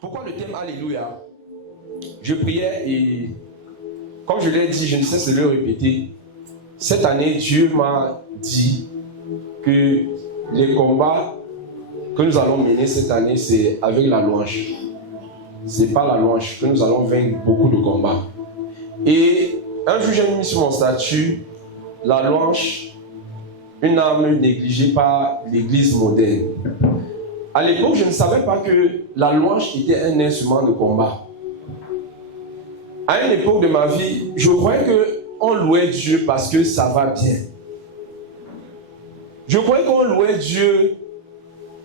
Pourquoi le thème Alléluia? Je priais et comme je l'ai dit, je ne cesse de le répéter. Cette année, Dieu m'a dit que les combats que nous allons mener cette année, c'est avec la louange. C'est par la louange que nous allons vaincre beaucoup de combats. Et un jour, j'ai mis sur mon statut la louange, une arme négligée par l'église moderne. À l'époque, je ne savais pas que la louange était un instrument de combat. À une époque de ma vie, je croyais qu'on louait Dieu parce que ça va bien. Je croyais qu'on louait Dieu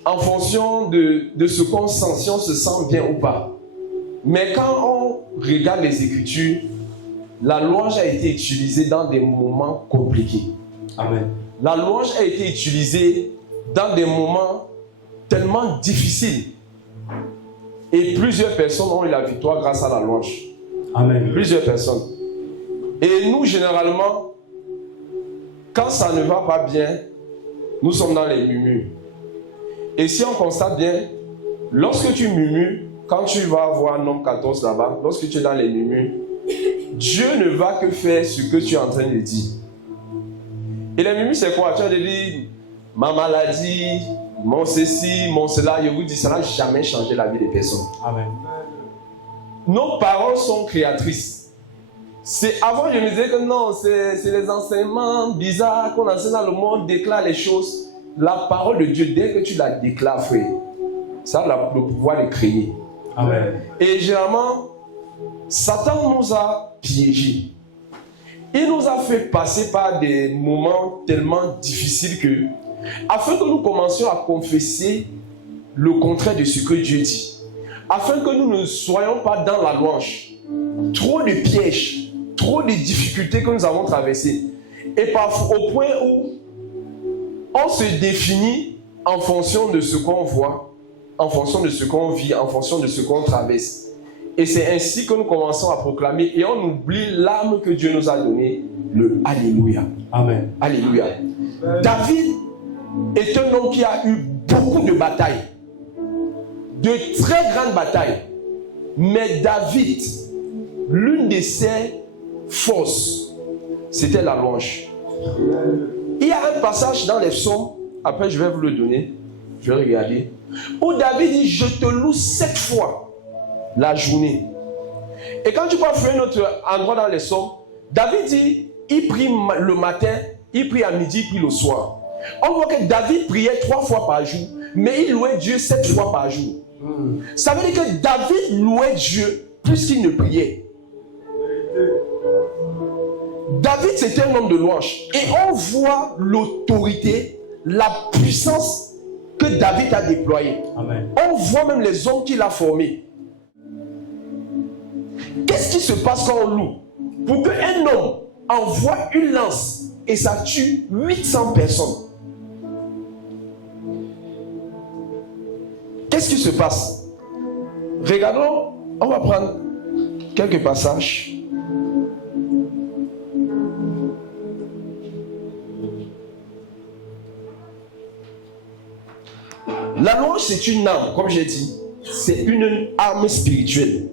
en fonction de ce qu'on sent, si on se sent bien ou pas. Mais quand on regarde les Écritures, la louange a été utilisée dans des moments compliqués. Amen. La louange a été utilisée dans des moments tellement difficiles. Et plusieurs personnes ont eu la victoire grâce à la louange. Amen. Plusieurs personnes. Et nous, généralement, quand ça ne va pas bien, nous sommes dans les murmures. Et si on constate bien, lorsque tu murmures, quand tu vas voir Nom 14 là-bas, lorsque tu es dans les murmures, Dieu ne va que faire ce que tu es en train de dire. Et les murmures, c'est quoi? Tu as dit, ma maladie, mon ceci, mon cela. Je vous dis, ça n'a jamais changé la vie des personnes. Amen. Nos paroles sont créatrices. C'est avant, je me disais que non, c'est les enseignements bizarres qu'on enseigne dans le monde, déclare les choses. La parole de Dieu, dès que tu la déclares, frère, ça a le pouvoir de créer. Amen. Et généralement, Satan nous a piégés. Il nous a fait passer par des moments tellement difficiles que, afin que nous commencions à confesser le contraire de ce que Dieu dit, afin que nous ne soyons pas dans la louange, trop de pièges, trop de difficultés que nous avons traversées, et parfois au point où on se définit en fonction de ce qu'on voit, en fonction de ce qu'on vit, en fonction de ce qu'on traverse. Et c'est ainsi que nous commençons à proclamer et on oublie l'arme que Dieu nous a donnée, le Alléluia. Amen. Alléluia. David est un homme qui a eu beaucoup de batailles, de très grandes batailles. Mais David, l'une de ses forces, c'était la louange. Il y a un passage dans les psaumes, après je vais vous le donner, je vais regarder, où David dit, je te loue 7 fois la journée. Et quand tu vas faire un autre endroit dans les psaumes, David dit, il prie le matin, il prie à midi, il prie le soir. On voit que David priait 3 fois par jour, mais il louait Dieu 7 fois par jour. Ça veut dire que David louait Dieu plus qu'il ne priait. David, c'était un homme de louange. Et on voit l'autorité, la puissance que David a déployée. Amen. On voit même les hommes qu'il a formés. Qu'est-ce qui se passe quand on loue? Pour qu'un homme envoie une lance et ça tue 800 personnes. Qu'est-ce qui se passe? Regardons, on va prendre quelques passages. La louange, c'est une arme, comme j'ai dit. C'est une arme spirituelle.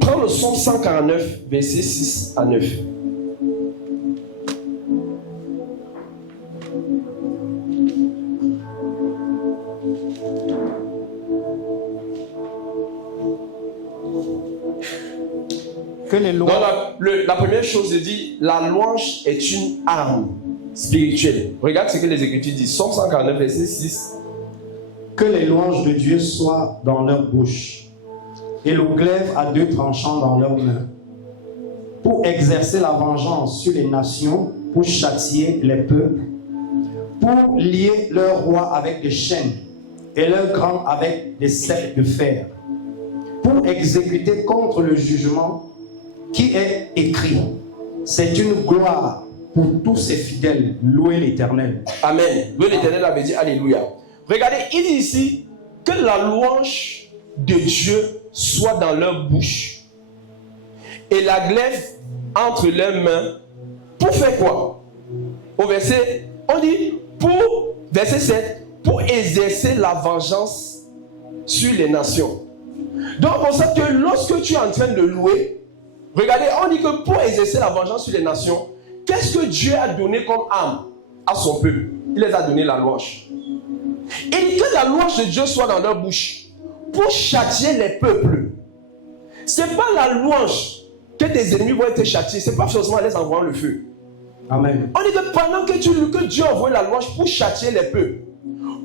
Prends le psaume 149, versets 6 à 9. Que les louanges... La première chose, je dis, la louange est une arme spirituelle. Regarde ce que les Écritures disent. Psaume 149, verset 6. Que les louanges de Dieu soient dans leur bouche et le glaive à 2 tranchants dans leurs mains, pour exercer la vengeance sur les nations, pour châtier les peuples, pour lier leurs rois avec des chaînes et leurs grands avec des ceps de fer, pour exécuter contre le jugement qui est écrit. C'est une gloire pour tous ses fidèles. Louez l'Éternel. Amen. Louez l'Éternel avait dit Alléluia. Regardez, il dit ici que la louange de Dieu soit dans leur bouche et la glaive entre leurs mains. Pour faire quoi? Au verset, on dit pour, verset 7, pour exercer la vengeance sur les nations. Donc on constate que lorsque tu es en train de louer, regardez, on dit que pour exercer la vengeance sur les nations, qu'est-ce que Dieu a donné comme âme à son peuple? Il les a donné la louange. Il dit que la louange de Dieu soit dans leur bouche pour châtier les peuples. Ce n'est pas la louange que tes ennemis vont être châtiés, ce n'est pas forcément les envoyer le feu. Amen. On dit que pendant que Dieu envoie la louange pour châtier les peuples,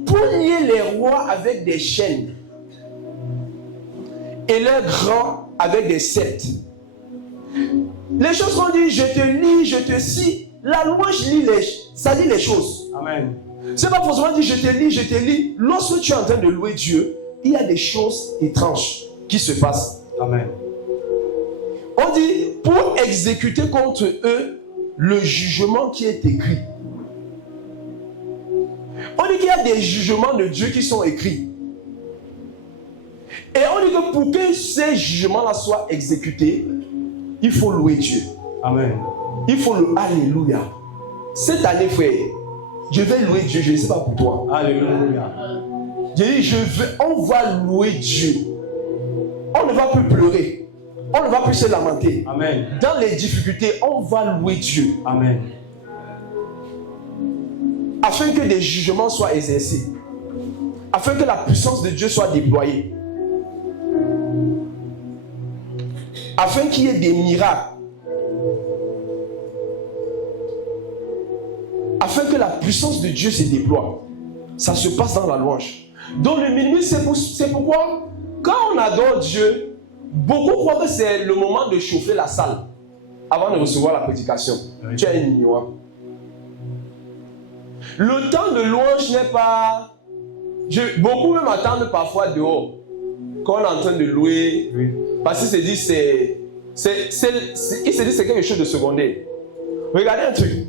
pour lier les rois avec des chaînes et leurs grands avec des sceptres. Les choses qu'on dit, je te lis, je te cite, la louange ça dit les choses. Amen. C'est pas forcément dire je te lis, je te lis. Lorsque tu es en train de louer Dieu, il y a des choses étranges qui se passent. Amen. On dit pour exécuter contre eux le jugement qui est écrit. On dit qu'il y a des jugements de Dieu qui sont écrits. Et on dit que pour que ces jugements-là soient exécutés, il faut louer Dieu. Amen. Il faut le Alléluia. Cette année, frère, je vais louer Dieu, je ne sais pas pour toi. Alléluia. J'ai dit, on va louer Dieu. On ne va plus pleurer. On ne va plus se lamenter. Amen. Dans les difficultés, on va louer Dieu. Amen. Afin que des jugements soient exercés. Afin que la puissance de Dieu soit déployée. Afin qu'il y ait des miracles. Afin que la puissance de Dieu se déploie. Ça se passe dans la louange. Donc le minimum, c'est pourquoi, quand on adore Dieu, beaucoup croient que c'est le moment de chauffer la salle avant de recevoir la prédication. Oui. Tu es ignorant. Le temps de louange n'est pas... beaucoup même attendent parfois dehors, quand on est en train de louer, oui. Parce qu'ils se disent c'est quelque chose de secondaire. Regardez un truc.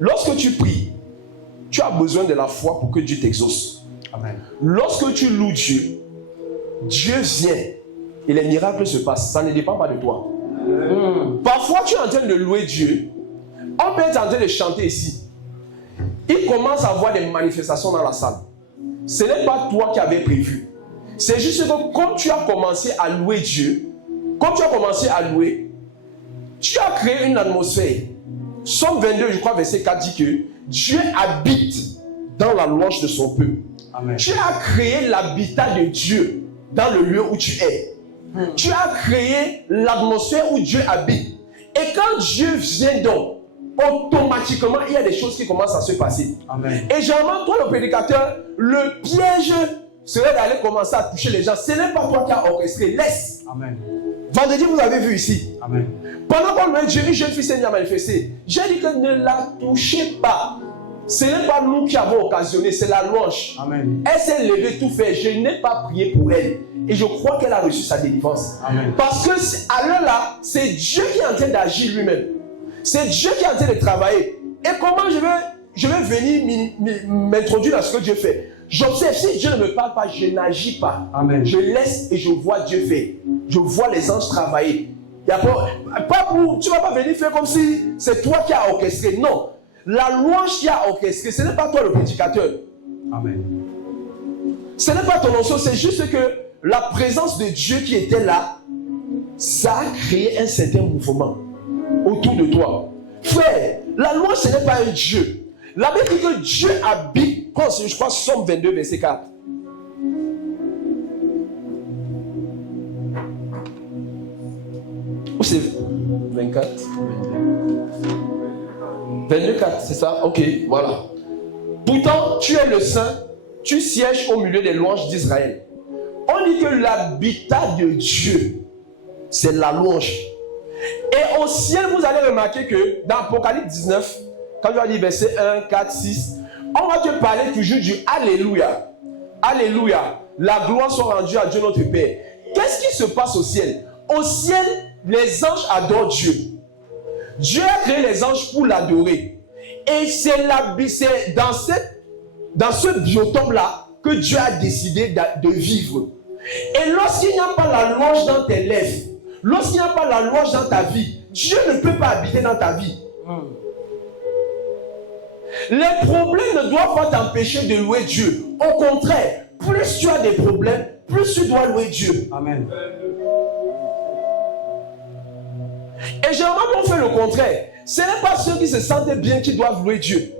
Lorsque tu pries, tu as besoin de la foi pour que Dieu t'exauce. Amen. Lorsque tu loues Dieu, Dieu vient et les miracles se passent. Ça ne dépend pas de toi. Parfois, tu es en train de louer Dieu. On peut être en train de chanter ici. Il commence à avoir des manifestations dans la salle. Ce n'est pas toi qui avais prévu. C'est juste que quand tu as commencé à louer Dieu, quand tu as commencé à louer, tu as créé une atmosphère. Somme 22, je crois, verset 4 dit que Dieu habite dans la louange de son peuple. Amen. Tu as créé l'habitat de Dieu dans le lieu où tu es. Tu as créé l'atmosphère où Dieu habite. Et quand Dieu vient donc, automatiquement, il y a des choses qui commencent à se passer. Amen. Et généralement, toi, le prédicateur, le piège serait d'aller commencer à toucher les gens. Ce n'est pas toi qui as orchestré. Laisse. Amen. Vendredi, vous avez vu ici. Amen. Pendant qu'on me dit, une jeune fille s'est mise à manifester. J'ai dit que ne la touchez pas. Ce n'est pas nous qui avons occasionné, c'est la louange. Amen. Elle s'est levée tout fait. Je n'ai pas prié pour elle. Et je crois qu'elle a reçu sa délivrance. Amen. Parce que à l'heure là, c'est Dieu qui est en train d'agir lui-même. C'est Dieu qui est en train de travailler. Et comment je vais venir m'introduire dans ce que Dieu fait? J'observe, si Dieu ne me parle pas, je n'agis pas. Amen. Je laisse et je vois Dieu faire. Je vois les anges travailler. Tu ne vas pas venir faire comme si c'est toi qui as orchestré. Non. La louange qui a orchestré, ce n'est pas toi le prédicateur. Amen. Ce n'est pas ton onction, c'est juste que la présence de Dieu qui était là, ça a créé un certain mouvement autour de toi. Frère, la louange ce n'est pas un Dieu. La Bible dit que Dieu habite, je crois, Somme 22, verset 4. Ou c'est 24 22,4, c'est ça? Ok, voilà. Pourtant, tu es le Saint, tu sièges au milieu des louanges d'Israël. On dit que l'habitat de Dieu, c'est la louange. Et au ciel, vous allez remarquer que dans Apocalypse 19, quand je vais dire verset 1, 4, 6, on va te parler toujours du Alléluia. Alléluia. La gloire soit rendue à Dieu notre Père. Qu'est-ce qui se passe au ciel? Au ciel, les anges adorent Dieu. Dieu a créé les anges pour l'adorer. Et c'est dans ce biotope-là que Dieu a décidé de vivre. Et lorsqu'il n'y a pas la louange dans tes lèvres, lorsqu'il n'y a pas la louange dans ta vie, Dieu ne peut pas habiter dans ta vie. Les problèmes ne doivent pas t'empêcher de louer Dieu. Au contraire, plus tu as des problèmes, plus tu dois louer Dieu. Amen. Et généralement, on fait le contraire. Ce n'est pas ceux qui se sentent bien qui doivent louer Dieu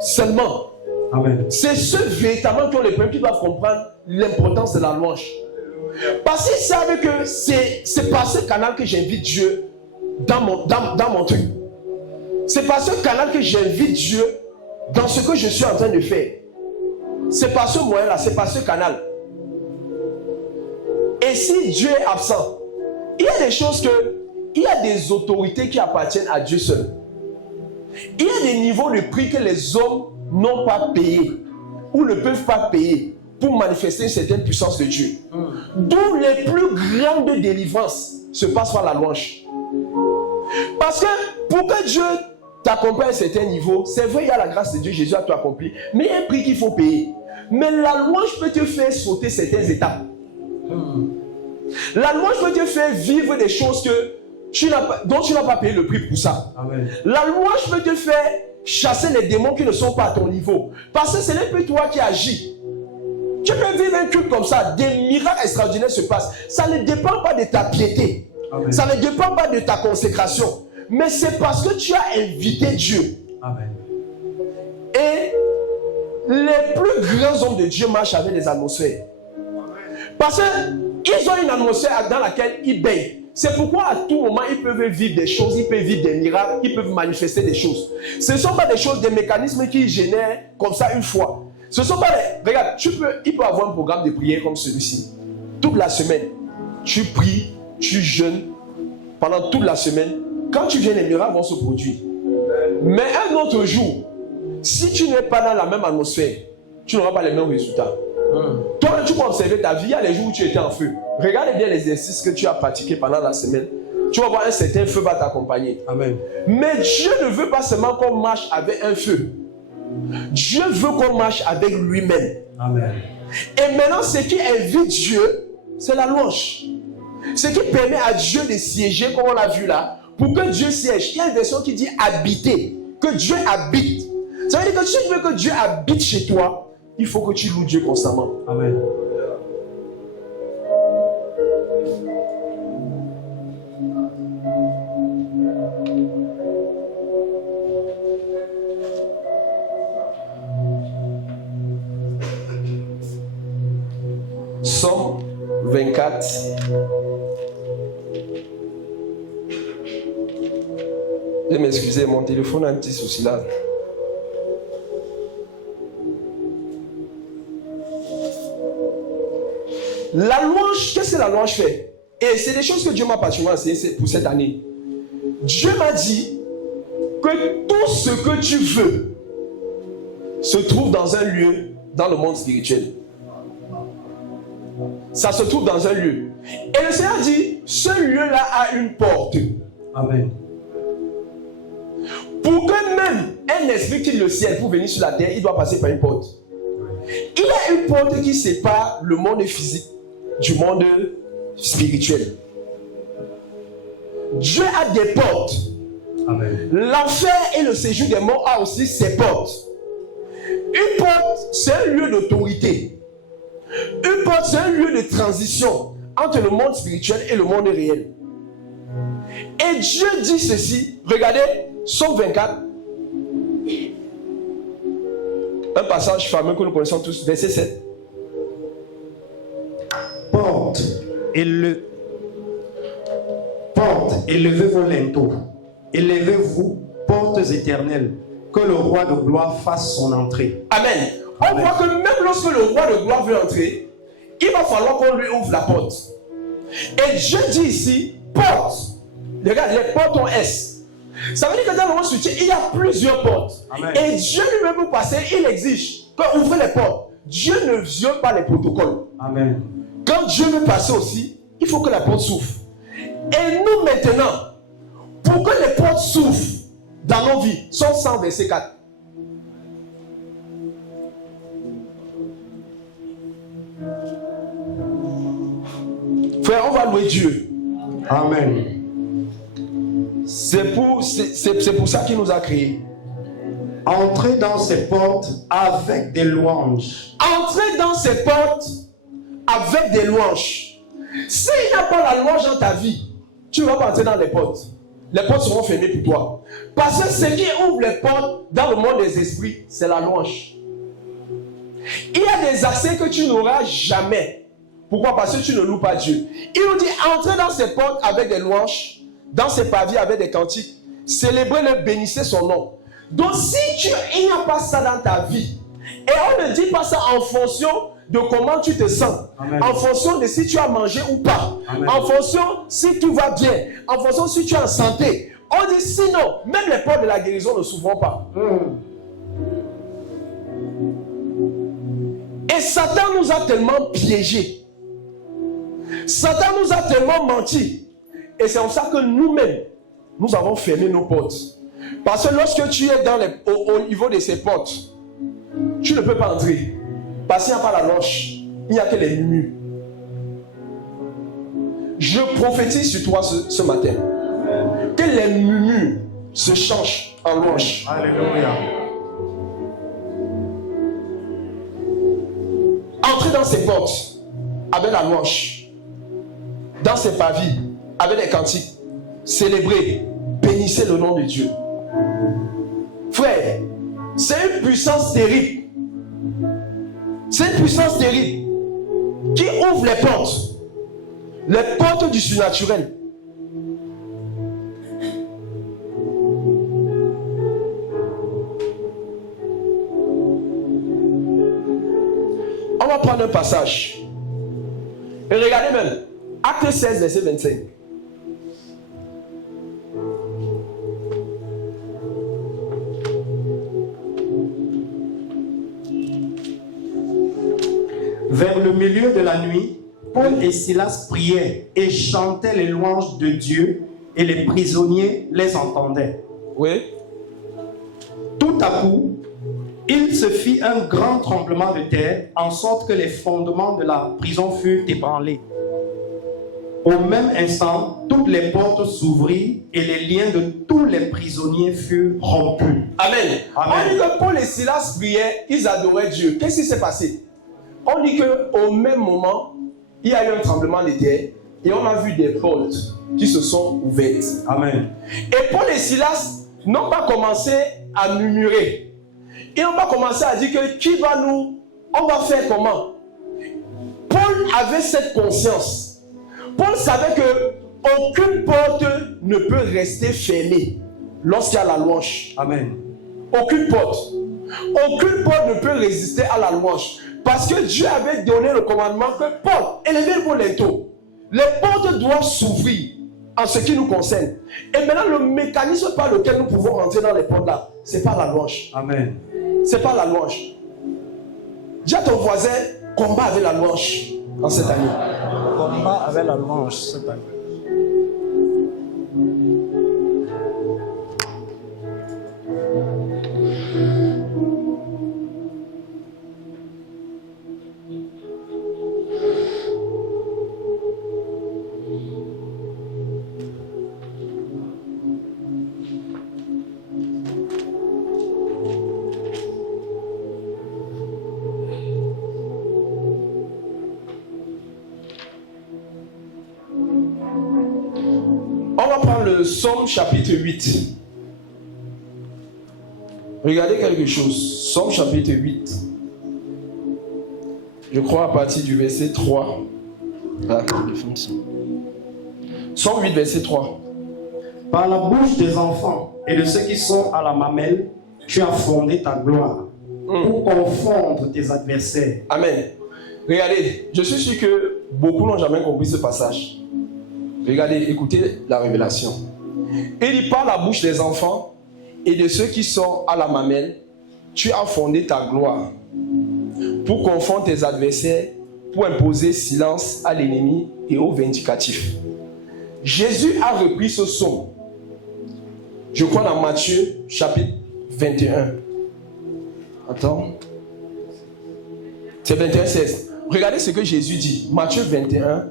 seulement. Amen. C'est ceux véritablement qui ont les problèmes qui doivent comprendre l'importance de la louange. Parce qu'ils savent que c'est par ce canal que j'invite Dieu dans mon truc. C'est par ce canal que j'invite Dieu dans ce que je suis en train de faire. C'est par ce moyen-là, c'est par ce canal. Et si Dieu est absent, il y a des choses il y a des autorités qui appartiennent à Dieu seul. Il y a des niveaux de prix que les hommes n'ont pas payé ou ne peuvent pas payer pour manifester une certaine puissance de Dieu. D'où les plus grandes délivrances se passent par la louange. Parce que pour que Dieu t'accompagne à un certain niveau, c'est vrai, il y a la grâce de Dieu, Jésus a tout accompli, mais il y a un prix qu'il faut payer. Mais la louange peut te faire sauter certaines étapes. La louange peut te faire vivre des choses dont tu n'as pas payé le prix pour ça. Amen. La louange peut te faire chasser les démons qui ne sont pas à ton niveau. Parce que ce n'est plus toi qui agis. Tu peux vivre un culte comme ça, des miracles extraordinaires se passent. Ça ne dépend pas de ta piété. Amen. Ça ne dépend pas de ta consécration. Mais c'est parce que tu as invité Dieu. Amen. Et les plus grands hommes de Dieu marchent avec des atmosphères. Parce qu'ils ont une atmosphère dans laquelle ils baignent. C'est pourquoi à tout moment, ils peuvent vivre des choses, ils peuvent vivre des miracles, ils peuvent manifester des choses. Ce ne sont pas des choses, des mécanismes qui génèrent comme ça une fois. Ce ne sont pas des... Regarde, il peut avoir un programme de prière comme celui-ci. Toute la semaine, tu pries, tu jeûnes pendant toute la semaine. Quand tu viens, les miracles vont se produire. Mais un autre jour, si tu n'es pas dans la même atmosphère, tu n'auras pas les mêmes résultats. Toi, tu peux observer ta vie, il y a les jours où tu étais en feu. Regarde bien l'exercice que tu as pratiqué pendant la semaine. Tu vas voir un certain feu va t'accompagner. Amen. Mais Dieu ne veut pas seulement qu'on marche avec un feu. Dieu veut qu'on marche avec lui-même. Amen. Et maintenant, ce qui invite Dieu, c'est la louange. Ce qui permet à Dieu de siéger, comme on l'a vu là, pour que Dieu siège. Il y a une version qui dit habiter, que Dieu habite. Ça veut dire que si tu veux que Dieu habite chez toi, il faut que tu loues Dieu constamment. Amen. Somme 24. Je m'excuse, mon téléphone a un petit souci là. La louange, qu'est-ce que la louange fait? Et c'est des choses que Dieu m'a particulièrement enseigné pour cette année. Dieu m'a dit que tout ce que tu veux se trouve dans un lieu dans le monde spirituel. Ça se trouve dans un lieu. Et le Seigneur dit, ce lieu-là a une porte. Amen. Pour que même un esprit quitte le ciel pour venir sur la terre, il doit passer par une porte. Il y a une porte qui sépare le monde physique du monde spirituel. Dieu a des portes. Amen. L'enfer et le séjour des morts a aussi ses portes. Une porte, c'est un lieu d'autorité. Une porte, c'est un lieu de transition entre le monde spirituel et le monde réel. Et Dieu dit ceci, regardez, Somme 24, un passage fameux que nous connaissons tous, verset 7. Porte, élevez vos linteaux, élevez-vous, portes éternelles, que le roi de gloire fasse son entrée. Amen. On voit que même lorsque le roi de gloire veut entrer, il va falloir qu'on lui ouvre la porte. Et Dieu dit ici, porte. Regarde, les portes ont S. Ça veut dire que dans le monde spirituel, il y a plusieurs portes. Amen. Et Dieu lui-même pour passer, il exige qu'on ouvre les portes. Dieu ne viole pas les protocoles. Amen. Quand Dieu veut passer aussi, il faut que la porte s'ouvre. Et nous maintenant, pour que les portes s'ouvrent dans nos vies, Somme 100, verset 4. Frère, on va louer Dieu. Amen. C'est pour ça qu'il nous a créés. Entrez dans ces portes avec des louanges. Entrez dans ces portes avec des louanges. S'il n'y a pas la louange dans ta vie, tu ne vas pas entrer dans les portes. Les portes seront fermées pour toi. Parce que ce qui ouvre les portes dans le monde des esprits, c'est la louange. Il y a des accès que tu n'auras jamais. Pourquoi? Parce que tu ne loues pas Dieu. Il nous dit, entrez dans ces portes avec des louanges, dans ces pavillons avec des cantiques, célébrez-le, bénissez son nom. Donc si il n'y a pas ça dans ta vie, et on ne dit pas ça en fonction de comment tu te sens, Amen. En fonction de si tu as mangé ou pas, Amen. En fonction si tout va bien, en fonction si tu es en santé. On dit sinon, même les portes de la guérison ne s'ouvrent pas. Et Satan nous a tellement piégés. Satan nous a tellement menti. Et c'est pour ça que nous-mêmes, nous avons fermé nos portes. Parce que lorsque tu es au niveau de ces portes, tu ne peux pas entrer. Parce qu'il n'y a pas la louange. Il n'y a que les murmures. Je prophétise sur toi ce matin. Que les murmures se changent en louange. Alléluia. Entrez dans ces portes avec la louange. Dans ces pavillons avec des cantiques. Célébrez, bénissez le nom de Dieu. Frère, c'est une puissance terrible. C'est une puissance terrible qui ouvre les portes du surnaturel. On va prendre un passage. Et regardez même, Acte 16, verset 25. Vers le milieu de la nuit, Paul et Silas priaient et chantaient les louanges de Dieu et les prisonniers les entendaient. Oui. Tout à coup, il se fit un grand tremblement de terre, en sorte que les fondements de la prison furent ébranlés. Au même instant, toutes les portes s'ouvrirent et les liens de tous les prisonniers furent rompus. Amen. Amen. On dit que Paul et Silas priaient, ils adoraient Dieu. Qu'est-ce qui s'est passé? On dit qu'au même moment, il y a eu un tremblement de terre et on a vu des portes qui se sont ouvertes. Amen. Et Paul et Silas n'ont pas commencé à murmurer. Ils n'ont pas commencé à dire que qui va nous, on va faire comment? Paul avait cette conscience. Paul savait que aucune porte ne peut rester fermée lorsqu'il y a la louange. Amen. Aucune porte. Aucune porte ne peut résister à la louange. Parce que Dieu avait donné le commandement que Paul, élevez le linteau. Les portes doivent s'ouvrir en ce qui nous concerne. Et maintenant, le mécanisme par lequel nous pouvons rentrer dans les portes là, c'est pas la louange. Amen. C'est pas la louange. Dis à ton voisin, combat avec la louange en cette année. Combat avec la louange cette année. On va prendre le Psaume chapitre 8. Regardez quelque chose. Psaume chapitre 8. Je crois à partir du verset 3. Psaume 8, verset 3. Par la bouche des enfants et de ceux qui sont à la mamelle, tu as fondé ta gloire pour confondre tes adversaires. Amen. Regardez, je suis sûr que beaucoup n'ont jamais compris ce passage. Regardez, écoutez la révélation. Il dit par la bouche des enfants et de ceux qui sont à la mamelle, tu as fondé ta gloire pour confondre tes adversaires, pour imposer silence à l'ennemi et au vindicatif. Jésus a repris ce psaume. Je crois dans Matthieu chapitre 21. Attends. C'est 21, 16. Regardez ce que Jésus dit. Matthieu 21.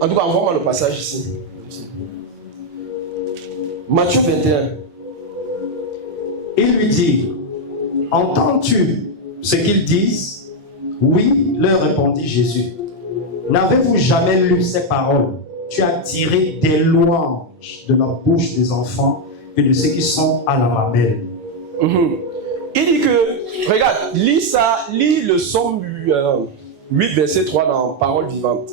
En tout cas, envoie-moi le passage ici. Matthieu 21. Ils lui dirent, entends-tu ce qu'ils disent? Oui, leur répondit Jésus. N'avez-vous jamais lu ces paroles? Tu as tiré des louanges de la bouche des enfants et de ceux qui sont à la mamelle. Il dit que, regarde, lis ça, lis le psaume 8, verset 3 dans Parole vivante.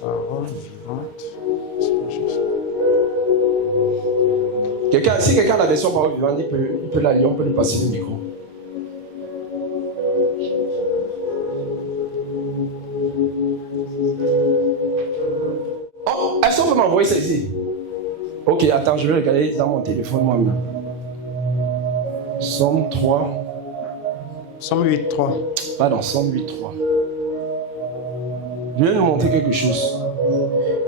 Parole vivante. Si quelqu'un a la version Parole vivante, il peut la lire, on peut lui passer le micro. Oh, est-ce qu'on peut m'envoyer ça ici? Ok, attends, je vais regarder dans mon téléphone moi-même. Somme 3. Somme 8, 3. Pardon, Somme 8, 3. Je vais nous montrer quelque chose.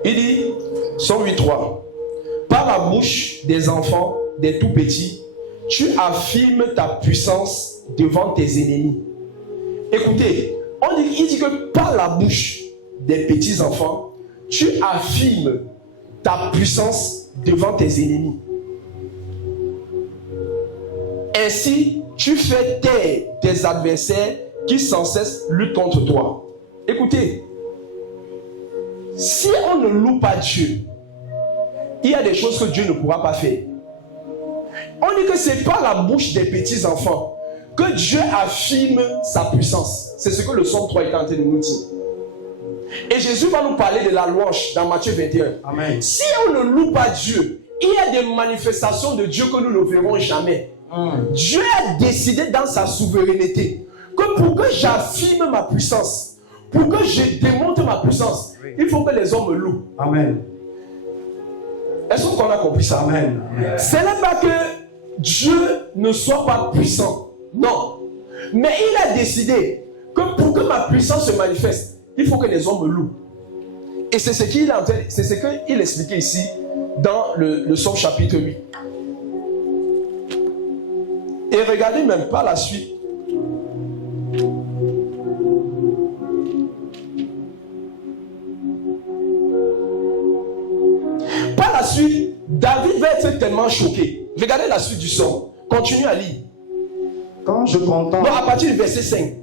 Il dit, Somme 8, 3. Par la bouche des enfants, des tout petits, tu affirmes ta puissance devant tes ennemis. Écoutez, il dit que par la bouche des petits enfants, tu affirmes ta puissance devant tes ennemis. Ainsi, tu fais taire tes adversaires qui sans cesse luttent contre toi. Écoutez, si on ne loue pas Dieu, il y a des choses que Dieu ne pourra pas faire. On dit que c'est par la bouche des petits enfants que Dieu affirme sa puissance. C'est ce que le Psaume 3 est en train de nous dire. Et Jésus va nous parler de la louange dans Matthieu 21. Amen. Si on ne loue pas Dieu, il y a des manifestations de Dieu que nous ne verrons jamais. Dieu a décidé dans sa souveraineté que pour que j'affirme ma puissance, pour que je démontre ma puissance, il faut que les hommes me louent. Amen. Est-ce qu'on a compris ça? Amen. Ce n'est pas que Dieu ne soit pas puissant. Non. Mais il a décidé que pour que ma puissance se manifeste, il faut que les hommes me louent. Et c'est ce qu'il expliquait ici dans le Psaume chapitre 8. Et regardez même par la suite. Par la suite, David va être tellement choqué. Regardez la suite du psaume. Continue à lire. Quand je contemple. Non, à partir du verset 5.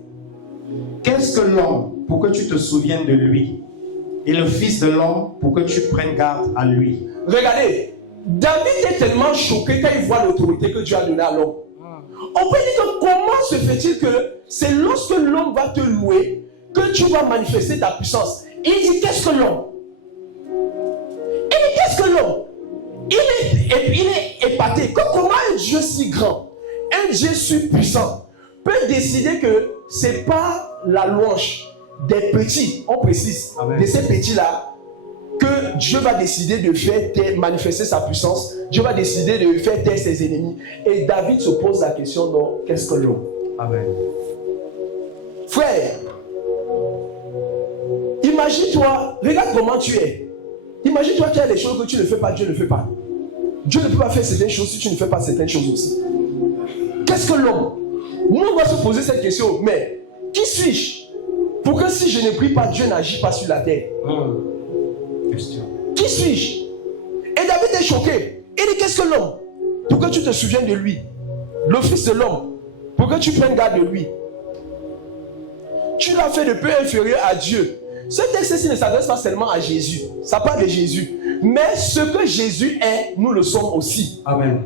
Qu'est-ce que l'homme pour que tu te souviennes de lui? Et le fils de l'homme pour que tu prennes garde à lui. Regardez, David est tellement choqué quand il voit l'autorité que Dieu a donnée à l'homme. On peut dire que comment se fait-il que c'est lorsque l'homme va te louer que tu vas manifester ta puissance. Il dit qu'est-ce que l'homme? Il dit qu'est-ce que l'homme? Il est épaté. Que comment un Dieu si grand, un Dieu si puissant peut décider que c'est pas la louange des petits, on précise, de ces petits-là, que Dieu va décider de faire manifester sa puissance. Dieu va décider de faire taire ses ennemis. Et David se pose la question, donc, qu'est-ce que l'homme? Amen. Frère, imagine-toi, regarde comment tu es. Imagine-toi qu'il y a des choses que tu ne fais pas, Dieu ne fait pas. Dieu ne peut pas faire certaines choses si tu ne fais pas certaines choses aussi. Qu'est-ce que l'homme? Nous, on va se poser cette question, mais qui suis-je pour que si je ne prie pas, Dieu n'agit pas sur la terre? Question. Qui suis-je? Et David est choqué. Il dit qu'est-ce que l'homme? Pour que tu te souviennes de lui. Le fils de l'homme. Pour que tu prennes garde de lui. Tu l'as fait de peu inférieur à Dieu. Ce texte-ci ne s'adresse pas seulement à Jésus. Ça parle de Jésus. Mais ce que Jésus est, nous le sommes aussi. Amen.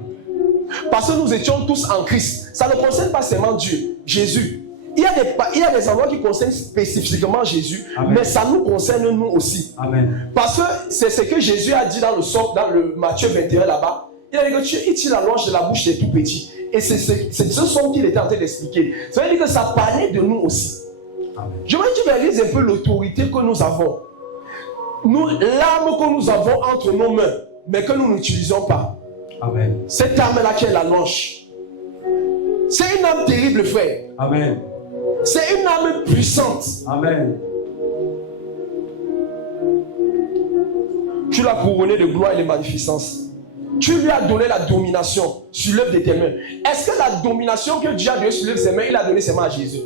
Parce que nous étions tous en Christ. Ça ne concerne pas seulement Dieu, Jésus. Il y a des endroits qui concernent spécifiquement Jésus, Amen. Mais ça nous concerne nous aussi. Amen. Parce que c'est ce que Jésus a dit dans le Matthieu 21 là-bas. Il a dit que tu tires la louange de la bouche des tout petits. Et c'est ce son qu'il était en train d'expliquer. Ça veut dire que ça parlait de nous aussi. Amen. Je veux que tu réalises un peu l'autorité que nous avons. L'arme que nous avons entre nos mains, mais que nous n'utilisons pas. Amen. Cette arme-là qui est la louange. C'est une arme terrible, frère. Amen. C'est une arme puissante. Amen. Tu l'as couronné de gloire et de magnificence. tu lui as donné la domination sur l'œuvre de tes mains. Est-ce que la domination que Dieu a donnée sur l'œuvre de ses mains, il a donné seulement à Jésus?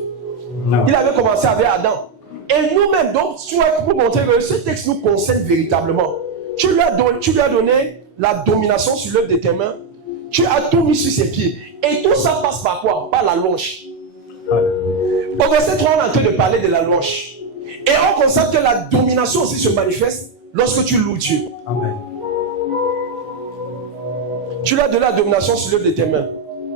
Non. Il avait commencé avec Adam. Et nous-mêmes, donc, tu vois, pour montrer que ce texte nous concerne véritablement. Tu lui as donné la domination sur l'œuvre de tes mains. Tu as tout mis sur ses pieds. Et tout ça passe par quoi? Par la louange. Au verset 3, on est en train de parler de la louange. Et on constate que la domination aussi se manifeste lorsque tu loues Dieu. Amen. Tu lui as donné la domination sur l'œuvre de tes mains.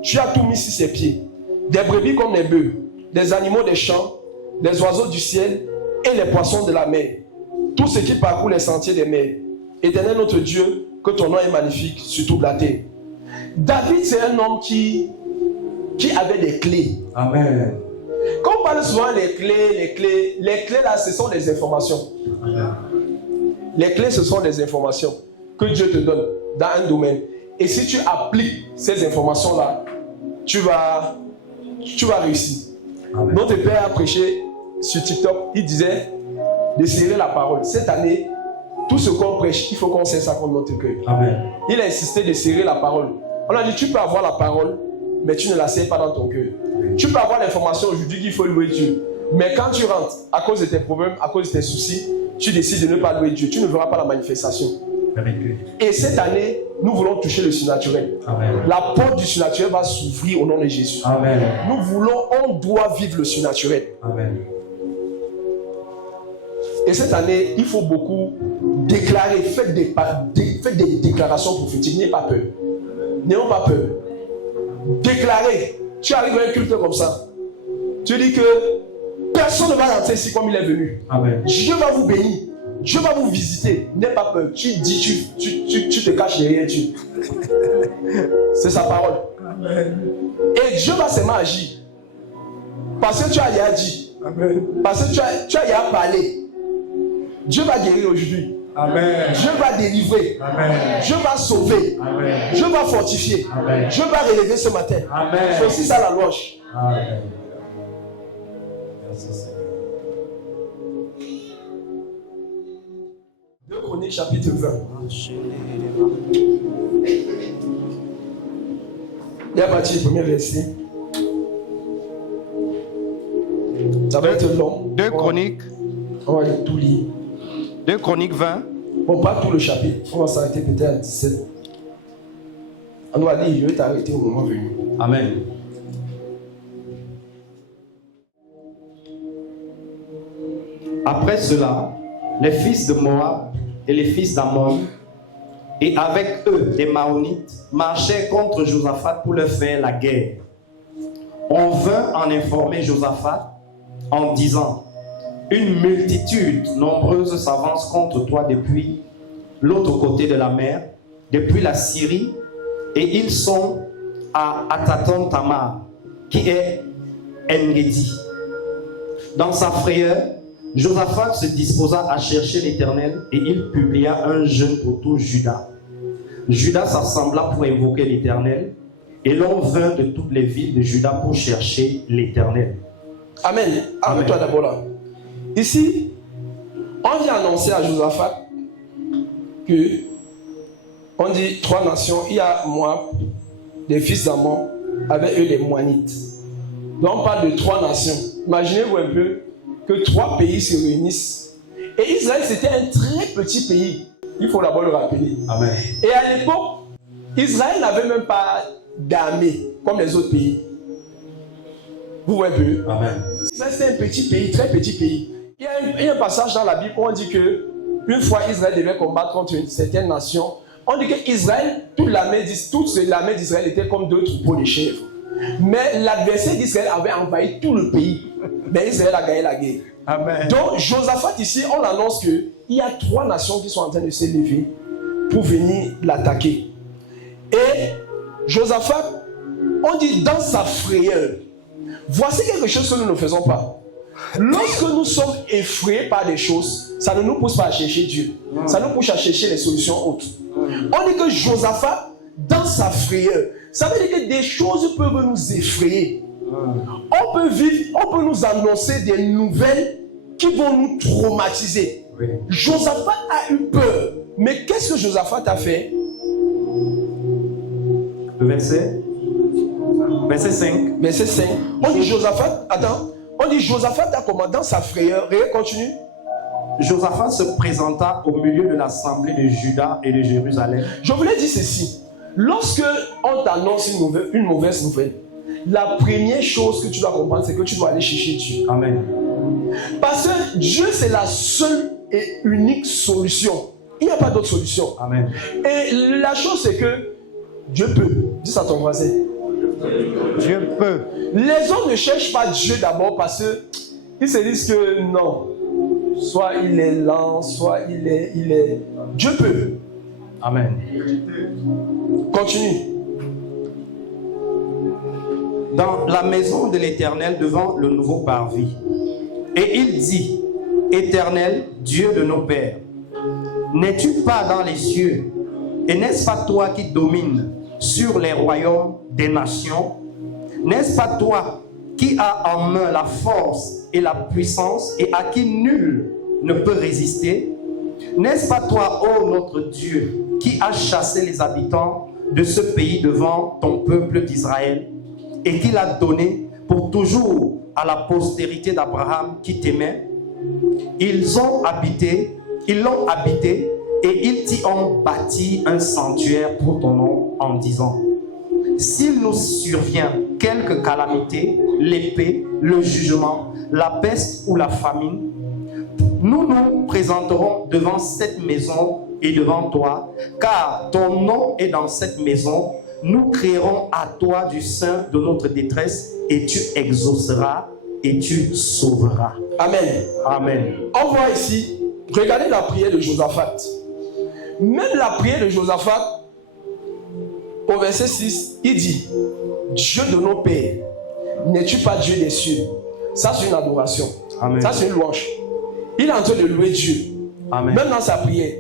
Tu as tout mis sur ses pieds. Des brebis comme des bœufs, des animaux des champs, des oiseaux du ciel et les poissons de la mer. Tout ce qui parcourt les sentiers des mers. Éternel notre Dieu, que ton nom est magnifique sur toute la terre. David, c'est un homme qui avait des clés. Amen. Quand on parle souvent des clés là, ce sont des informations. Amen. Les clés, ce sont des informations que Dieu te donne dans un domaine. Et si tu appliques ces informations-là, tu vas réussir. Amen. Notre père a prêché sur TikTok, il disait de serrer la parole. Cette année, tout ce qu'on prêche, il faut qu'on serre ça contre notre cœur. Amen. Il a insisté de serrer la parole. On a dit, tu peux avoir la parole, mais tu ne la serres pas dans ton cœur. Tu peux avoir l'information aujourd'hui qu'il faut louer Dieu. Mais quand tu rentres, à cause de tes problèmes, à cause de tes soucis, tu décides de ne pas louer Dieu. Tu ne verras pas la manifestation. Amen. Et cette année, nous voulons toucher le surnaturel. Amen. La porte du surnaturel va s'ouvrir au nom de Jésus. Amen. On doit vivre le surnaturel. Amen. Et cette année, il faut beaucoup déclarer, faites des déclarations prophétiques. N'ayez pas peur. N'ayons pas peur. Déclarer. Tu arrives à un culte comme ça. Tu dis que personne ne va rentrer ici comme il est venu. Amen. Dieu va vous bénir. Dieu va vous visiter. N'aie pas peur. Tu dis, tu te caches derrière Dieu. C'est sa parole. Amen. Et Dieu va seulement agir. Parce que tu as déjà dit. Amen. Parce que tu as déjà parlé. Dieu va guérir aujourd'hui. Amen. Dieu va délivrer. Amen. Dieu va sauver. Amen. Dieu va fortifier. Amen. Dieu va relever ce matin. Amen. C'est aussi ça la louange. Amen. Merci Seigneur. 2 Chroniques chapitre 20. Il y a parti le premier verset. Ça va être long. 2 Chroniques. On va tout lire. 2 Chroniques 20. Bon, pas tout le chapitre. On va s'arrêter peut-être à 17. On doit lire, je vais t'arrêter au moment venu. Amen. Après cela, les fils de Moab et les fils d'Ammon, et avec eux les Maonites, marchaient contre Josaphat pour leur faire la guerre. On vint en informer Josaphat en disant: une multitude nombreuse s'avance contre toi depuis l'autre côté de la mer, depuis la Syrie, et ils sont à Ataton Tamar, qui est En-Gedi. Dans sa frayeur, Josaphat se disposa à chercher l'Éternel et il publia un jeûne pour tout Juda. Juda s'assembla pour invoquer l'Éternel et l'on vint de toutes les villes de Juda pour chercher l'Éternel. Amen. Arrête-toi d'abord là. Ici, on vient annoncer à Josaphat que on dit 3 nations. Il y a Moab, les fils d'Ammon, avec eux les Moanites. Donc on parle de 3 nations. Imaginez-vous un peu que 3 pays se réunissent. Et Israël, c'était un très petit pays. Il faut d'abord le rappeler. Amen. Et à l'époque, Israël n'avait même pas d'armée comme les autres pays. Vous voyez un peu? Amen. C'était un petit pays, très petit pays. Il y a un passage dans la Bible où on dit que une fois Israël devait combattre contre une certaine nation, on dit que Israël, toute l'armée d'Israël était comme 2 troupeaux de chèvres. Mais l'adversaire d'Israël avait envahi tout le pays. Mais Israël a gagné la guerre. Amen. Donc Josaphat ici, on annonce qu'il y a 3 nations qui sont en train de se lever pour venir l'attaquer. Et Josaphat, on dit dans sa frayeur, voici quelque chose que nous ne faisons pas. Lorsque nous sommes effrayés par des choses, ça ne nous pousse pas à chercher Dieu. Ça nous pousse à chercher les solutions autres. On dit que Josaphat, dans sa frayeur, ça veut dire que des choses peuvent nous effrayer. On peut nous annoncer des nouvelles qui vont nous traumatiser. Oui. Josaphat a eu peur. Mais qu'est-ce que Josaphat a fait? Le verset 5. Verset 5. On dit Josaphat, attends, on dit Josaphat a commandant sa frayeur. Et continue. Josaphat se présenta au milieu de l'assemblée de Juda et de Jérusalem. Je voulais dire ceci. Lorsque on t'annonce une mauvaise nouvelle, la première chose que tu dois comprendre, c'est que tu dois aller chercher Dieu. Amen. Parce que Dieu, c'est la seule et unique solution. Il n'y a pas d'autre solution. Amen. Et la chose, c'est que Dieu peut. Dis ça à ton voisin. Dieu peut. Les hommes ne cherchent pas Dieu d'abord parce qu'ils se disent que non. Soit il est lent, soit il est... Dieu peut. Amen. Continue. Dans la maison de l'Éternel devant le nouveau parvis. Et il dit, Éternel, Dieu de nos pères, n'es-tu pas dans les cieux? Et n'est-ce pas toi qui domines sur les royaumes des nations? N'est-ce pas toi qui as en main la force et la puissance et à qui nul ne peut résister? N'est-ce pas toi, ô notre Dieu, qui as chassé les habitants de ce pays devant ton peuple d'Israël et qui l'a donné pour toujours à la postérité d'Abraham qui t'aimait? Ils l'ont habité et ils t'y ont bâti un sanctuaire pour ton nom en disant, s'il nous survient quelque calamité, l'épée, le jugement, la peste ou la famine, nous nous présenterons devant cette maison et devant toi, car ton nom est dans cette maison. Nous crierons à toi du sein de notre détresse et tu exauceras et tu sauveras. Amen. Amen. On voit ici, regardez la prière de Josaphat. Même la prière de Josaphat, au verset 6, il dit, Dieu de nos pères, n'es-tu pas Dieu des cieux? Ça, c'est une adoration. Amen. Ça, c'est une louange. Il est en train de louer Dieu. Amen. Même dans sa prière.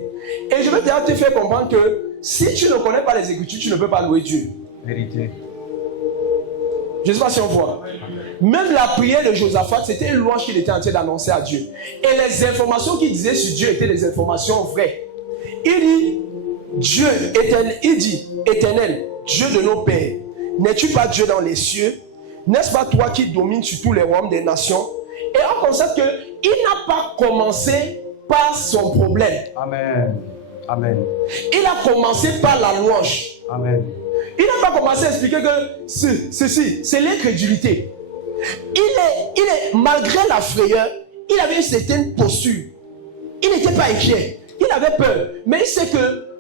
Et je veux te faire comprendre que si tu ne connais pas les Écritures, tu ne peux pas louer Dieu. Vérité. Je ne sais pas si on voit. Même la prière de Josaphat, c'était une louange qu'il était en train d'annoncer à Dieu. Et les informations qu'il disait sur Dieu étaient des informations vraies. Il dit, Dieu éternel, il dit, Éternel, Dieu de nos pères, n'es-tu pas Dieu dans les cieux? N'est-ce pas toi qui domines sur tous les royaumes des nations? Et on constate qu'il n'a pas commencé par son problème. Amen. Amen. Il a commencé par la louange. Amen. Il n'a pas commencé à expliquer que ceci, c'est l'incrédulité. Il est, malgré la frayeur, il avait une certaine posture. Il n'était pas inquiet. Il avait peur. Mais il sait que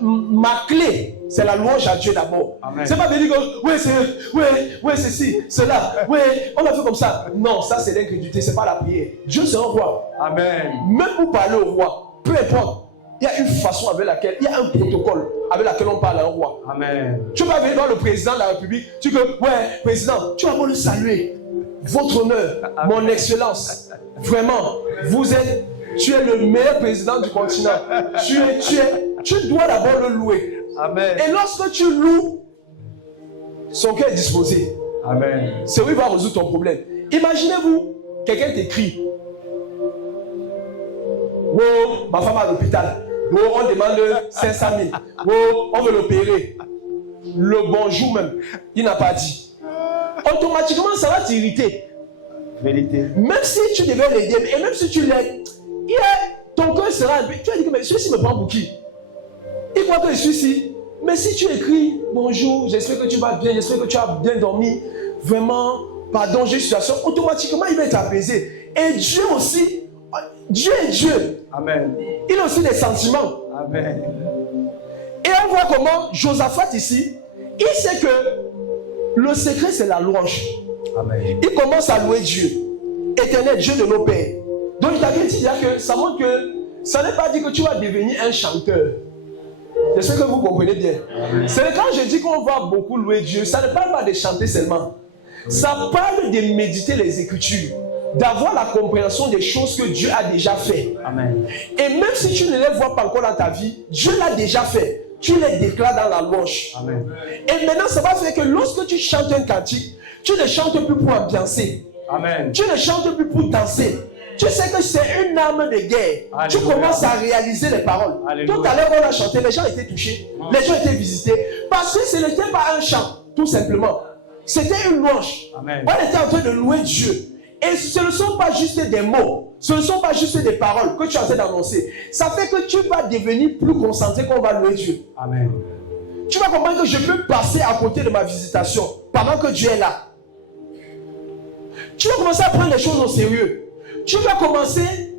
ma clé, c'est la louange à Dieu d'abord. C'est pas de dire que, oui, ceci, cela, oui, on a fait comme ça. Non, ça c'est l'incrédulité, c'est pas la prière. Dieu c'est un roi. Amen. Même pour parler au roi, peu importe, il y a une façon avec laquelle, il y a un protocole avec laquelle on parle à un roi. Amen. Tu vas venir voir le président de la République, tu dis que, ouais, président, tu vas le saluer. Votre honneur, Amen. mon excellence, vraiment, tu es le meilleur président du continent. Tu dois d'abord le louer. Amen. Et lorsque tu loues, son cœur est disposé. Amen. C'est où il va résoudre ton problème. Imaginez-vous, quelqu'un t'écrit. Oh, ma femme est à l'hôpital. Oh, on demande 500 000. Oh, on veut l'opérer. Le bonjour même, il n'a pas dit. Automatiquement, ça va t'irriter. Vérité. Même si tu devais l'aider, et même si tu l'aides, ton cœur sera un peu. Tu vas dire que mais celui-ci me prend pour qui? Il croit que je suis ici. Mais si tu écris bonjour, j'espère que tu vas bien, j'espère que tu as bien dormi, vraiment, pardon, j'ai une situation, automatiquement il va être apaisé. Et Dieu aussi, Dieu est Dieu. Amen. Il a aussi des sentiments. Amen. Et on voit comment Josaphat ici, il sait que le secret c'est la louange. Amen. Il commence à louer Dieu. Éternel Dieu de nos pères. Donc il t'a dit que ça montre que ça n'est pas dit que tu vas devenir un chanteur. J'espère que vous comprenez bien. Amen. C'est quand je dis qu'on va beaucoup louer Dieu, ça ne parle pas de chanter seulement. Ça parle de méditer les Écritures, d'avoir la compréhension des choses que Dieu a déjà fait. Amen. Et même si tu ne les vois pas encore dans ta vie, Dieu l'a déjà fait. Tu les déclares dans la louange. Amen. Et maintenant, ça va faire que lorsque tu chantes un cantique, tu ne chantes plus pour ambiancer. Amen. Tu ne chantes plus pour danser. Tu sais que c'est une arme de guerre. Alléluia. Tu commences à réaliser les paroles. Alléluia. Tout à l'heure, on a chanté, les gens étaient touchés, les gens étaient visités. Parce que ce n'était pas un chant, tout simplement. C'était une louange. Amen. On était en train de louer Dieu. Et ce ne sont pas juste des mots, ce ne sont pas juste des paroles que tu es en train d'annoncer. Ça fait que tu vas devenir plus concentré quand on va louer Dieu. Amen. Tu vas comprendre que je peux passer à côté de ma visitation pendant que Dieu est là. Tu vas commencer à prendre les choses au sérieux. Tu vas commencer,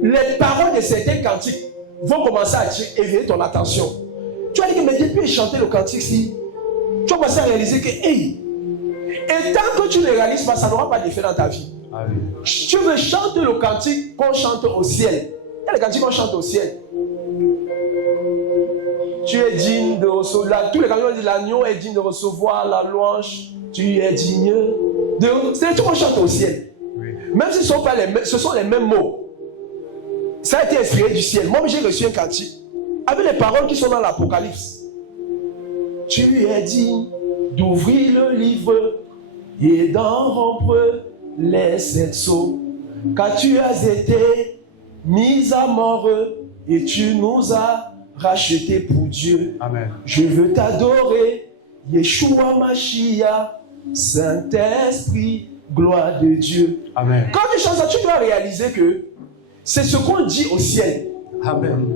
les paroles de certains cantiques vont commencer à éveiller ton attention. Tu vas dire que mais depuis chanter le cantique, si tu vas commencer à réaliser que, hey, et tant que tu ne réalises pas, ça n'aura pas d'effet dans ta vie. Amen. Tu veux chanter le cantique qu'on chante au ciel. Il y a le cantique qu'on chante au ciel. Tu es digne de recevoir, tous les cantiques disent l'agneau est digne de recevoir la louange. Tu es digne de. C'est tout qu'on chante au ciel. Oui. Même si ce sont les mêmes mots. Ça a été inspiré du ciel. Moi, j'ai reçu un cantique avec les paroles qui sont dans l'Apocalypse. Tu es digne d'ouvrir le livre et d'en rompre les 7 sceaux. Car tu as été mis à mort et tu nous as rachetés pour Dieu. Amen. Je veux t'adorer, Yeshua Mashiach, Saint-Esprit, gloire de Dieu. Amen. Quand tu chantes ça, tu dois réaliser que c'est ce qu'on dit au ciel. Amen.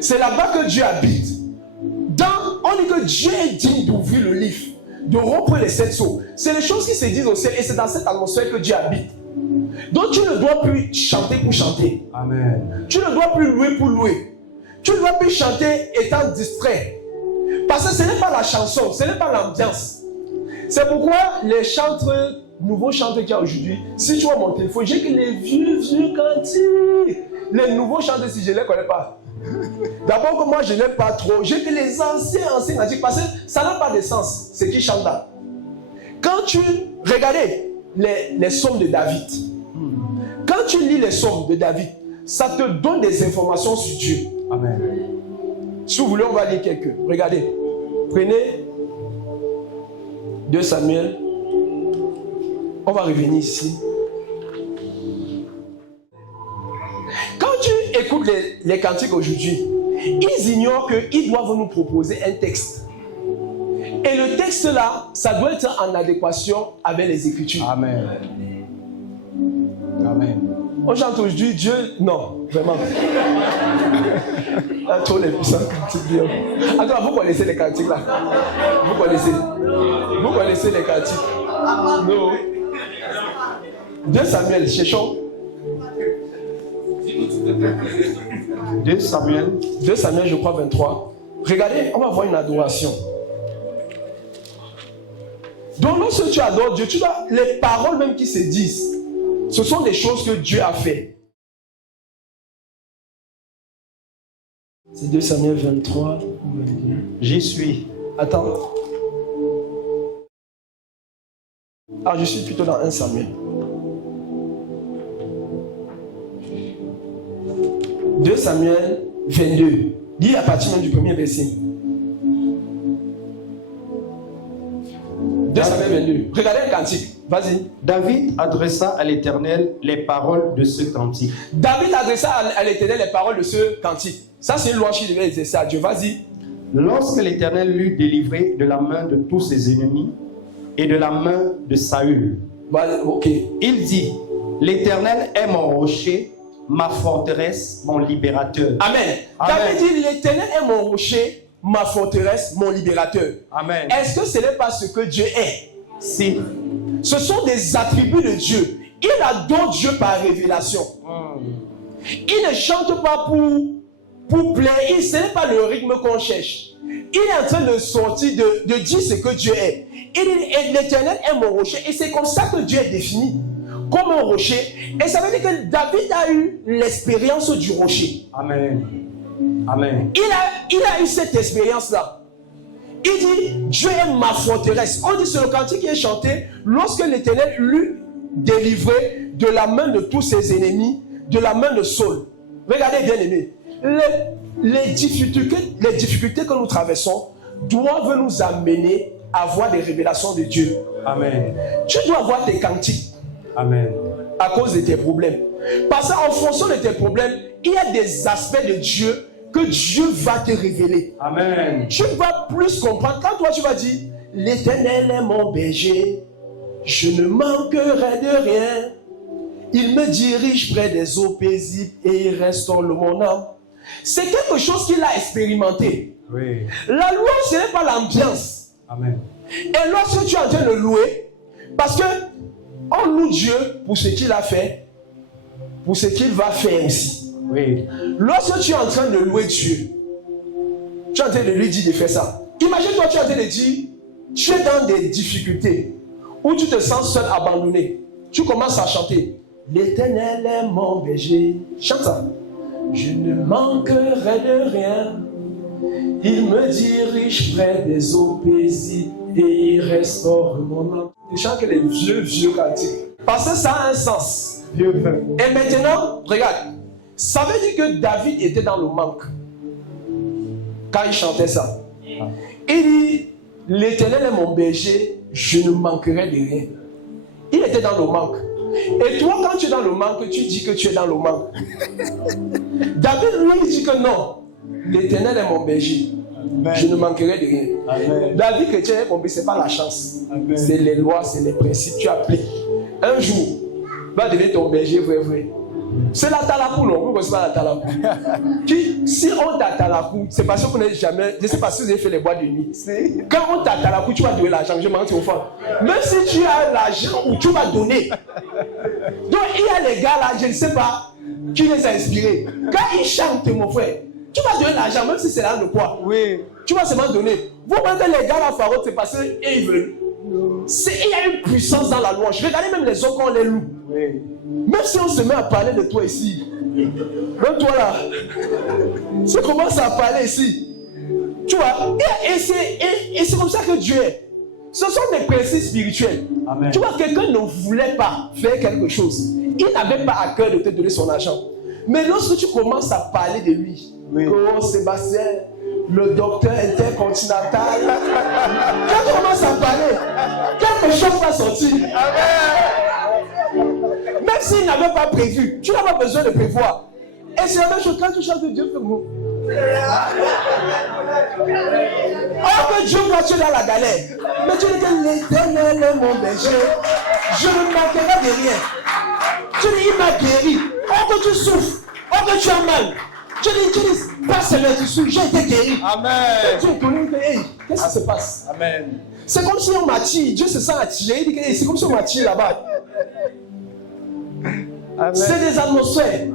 C'est là-bas que Dieu habite. On dit que Dieu est digne d'ouvrir le livre, de rompre les 7 sceaux. C'est les choses qui se disent au ciel et c'est dans cette atmosphère que Dieu habite. Donc tu ne dois plus chanter pour chanter. Amen. Tu ne dois plus louer pour louer. Tu ne dois plus chanter étant distrait. Parce que ce n'est pas la chanson, ce n'est pas l'ambiance. C'est pourquoi les chanteurs, nouveaux chanteurs qu'il y a aujourd'hui, si tu vois mon téléphone, j'ai que les vieux cantiques. Les nouveaux chanteurs, si je ne les connais pas. D'abord que moi je n'aime pas trop. J'ai que les anciens cantiques parce que ça n'a pas de sens ce qu'ils chantent là. Quand tu regardez les psaumes de David, quand tu lis les psaumes de David, ça te donne des informations sur Dieu. Amen. Si vous voulez, on va lire quelques. Regardez. Prenez 2 Samuel. On va revenir ici. Quand tu écoutes les cantiques aujourd'hui, ils ignorent qu'ils doivent nous proposer un texte. Et le texte là, ça doit être en adéquation avec les Écritures. Amen. Amen. On chante aujourd'hui Dieu. Non, vraiment. Là, tous les puissants cantiques. Attends, vous connaissez les cantiques là? Vous connaissez les cantiques? Non. 2 Samuel, cherchons. 2 Samuel, je crois 23. Regardez, on va voir une adoration. Donc lorsque tu adores Dieu, tu dois, les paroles même qui se disent, ce sont des choses que Dieu a fait. C'est 2 Samuel 23. J'y suis. Attends. Ah, je suis plutôt dans 1 Samuel. 2 Samuel 22. Dis à partir même du premier verset. 2 Samuel 22. Regardez le cantique. Vas-y. David adressa à l'Éternel les paroles de ce cantique. David adressa à l'Éternel les paroles de ce cantique. Ça, c'est une loi qui devait exercer à Dieu. Vas-y. Lorsque l'Éternel l'eut délivré de la main de tous ses ennemis et de la main de Saül, ok. Il dit: l'Éternel est mon rocher, ma forteresse, mon libérateur. Amen. David dit: l'Éternel est mon rocher, ma forteresse, mon libérateur. Amen. Est-ce que ce n'est pas ce que Dieu est? Si. Ce sont des attributs de Dieu. Il adore Dieu par révélation. Il ne chante pas pour plaire. Ce n'est pas le rythme qu'on cherche. Il est en train de sortir, de dire ce que Dieu est. Il dit: l'Éternel est mon rocher. Et c'est comme ça que Dieu est défini. Comme un rocher. Et ça veut dire que David a eu l'expérience du rocher. Amen. Amen. Il a eu cette expérience-là. Il dit: Dieu est ma forteresse. On dit, c'est le cantique qui est chanté lorsque l'Éternel l'eut délivré de la main de tous ses ennemis, de la main de Saul. Regardez bien aimé. Les difficultés que nous traversons doivent nous amener à avoir des révélations de Dieu. Amen. Tu dois avoir des cantiques. Amen. à cause de tes problèmes. Parce qu'en fonction de tes problèmes, il y a des aspects de Dieu que Dieu va te révéler. Amen. Tu vas plus comprendre. Quand toi tu vas dire, l'Éternel est mon berger, je ne manquerai de rien. Il me dirige près des eaux paisibles et il restaure mon âme. C'est quelque chose qu'il a expérimenté. Oui. La louange, ce n'est pas l'ambiance. Amen. Et lorsque tu es en train de louer, parce que on loue Dieu pour ce qu'il a fait, pour ce qu'il va faire aussi. Oui. Lorsque tu es en train de louer Dieu, tu es en train de lui dire de faire ça. Imagine-toi, tu es en train de dire, tu es dans des difficultés, où tu te sens seul, abandonné. Tu commences à chanter. L'Éternel est mon berger. Chante ça. Je ne manquerai de rien. Il me dirige près des eaux paisibles et il restaure mon âme. Je chante les vieux cantiques. Parce que ça a un sens. Dieu. Et maintenant, regarde. Ça veut dire que David était dans le manque. Quand il chantait ça. Il dit, l'Éternel est mon berger, je ne manquerai de rien. Il était dans le manque. Et toi, quand tu es dans le manque, tu dis que tu es dans le manque. David, lui, il dit que non. L'Éternel est mon berger. Amen. Je ne manquerai de rien. Amen. David, que tu es mon berger, ce n'est pas la chance. C'est les lois, c'est les principes. Tu appliques. Un jour, va devenir ton berger, vrai. C'est la talakou, non? Vous ne connaissez pas la talakou. Si on t'a talakou, c'est parce qu'on n'est jamais. Je ne sais pas si vous avez fait les boîtes de nuit. Quand on t'a talakou, tu vas donner l'argent. Je m'en au fond. Même si tu as l'argent où tu vas donner. Donc il y a les gars là, je ne sais pas qui les a inspirés. Quand ils chantent, mon frère, tu vas donner l'argent, même si c'est là de quoi. Oui. Tu vas seulement donner. Vous voyez que les gars là, Pharaon, c'est parce qu'ils veulent. Il y a une puissance dans la louange. Regardez même les autres quand on les loue. Oui. Même si on se met à parler de toi ici, même toi là, si on commence à parler ici, tu vois, et c'est comme ça que Dieu est. Ce sont des principes spirituels. Amen. Tu vois, quelqu'un ne voulait pas faire quelque chose. Il n'avait pas à cœur de te donner son argent. Mais lorsque tu commences à parler de lui, oui. Oh Sébastien, le docteur intercontinental, quand tu commences à parler, quelque chose va sortir. Amen. Même s'il n'avait pas prévu, tu n'as pas besoin de prévoir. Et c'est la même chose quand tu chantes Dieu fait mot. Oh que Dieu quand tu es dans la galère. Mais tu dis que l'Éternel est mon berger. Je ne manquerai de rien. Tu dis il m'a guéri. Oh que tu souffres. Oh que tu as mal. Tu dis pas seulement tu souffres. J'ai été guéri. Amen. Tu es connu que hey, qu'est-ce qui se passe? Amen. C'est comme si on m'attire. Dieu se sent attiré. Il dit que hey, c'est comme si on m'attire là-bas. Amen. C'est des atmosphères.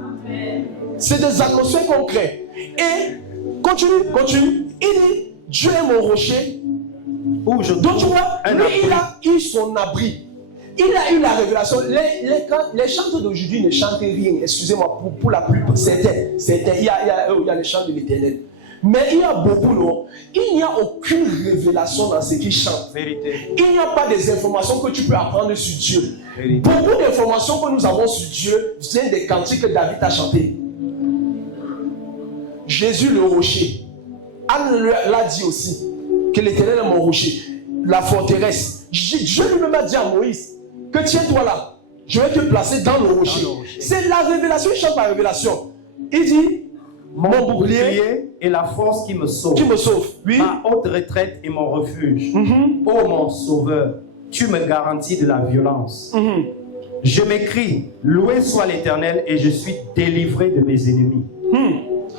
C'est des atmosphères concrètes. Et continue. Il dit Dieu est mon rocher. Donc tu vois, lui il a eu son abri. Il a eu la révélation. Les chants d'aujourd'hui ne chantent rien. Excusez-moi pour la plupart. Certains. Il y a les chants de l'Éternel. Mais il y a beaucoup, non? Il n'y a aucune révélation dans ce qu'ils chantent. Vérité. Il n'y a pas des informations que tu peux apprendre sur Dieu. Vérité. Beaucoup d'informations que nous avons sur Dieu viennent des cantiques que David a chantés. Jésus le rocher. Anne l'a dit aussi, que l'Éternel est mon rocher, la forteresse. Dieu lui-même a dit à Moïse, que tiens-toi là, je vais te placer dans le rocher. C'est la révélation, il chante la révélation. Il dit, mon bouclier est la force qui me sauve. Qui me sauve, oui. Ma haute retraite et mon refuge. Oh mon sauveur, tu me garantis de la violence. Je m'écrie, loué soit l'Éternel et je suis délivré de mes ennemis.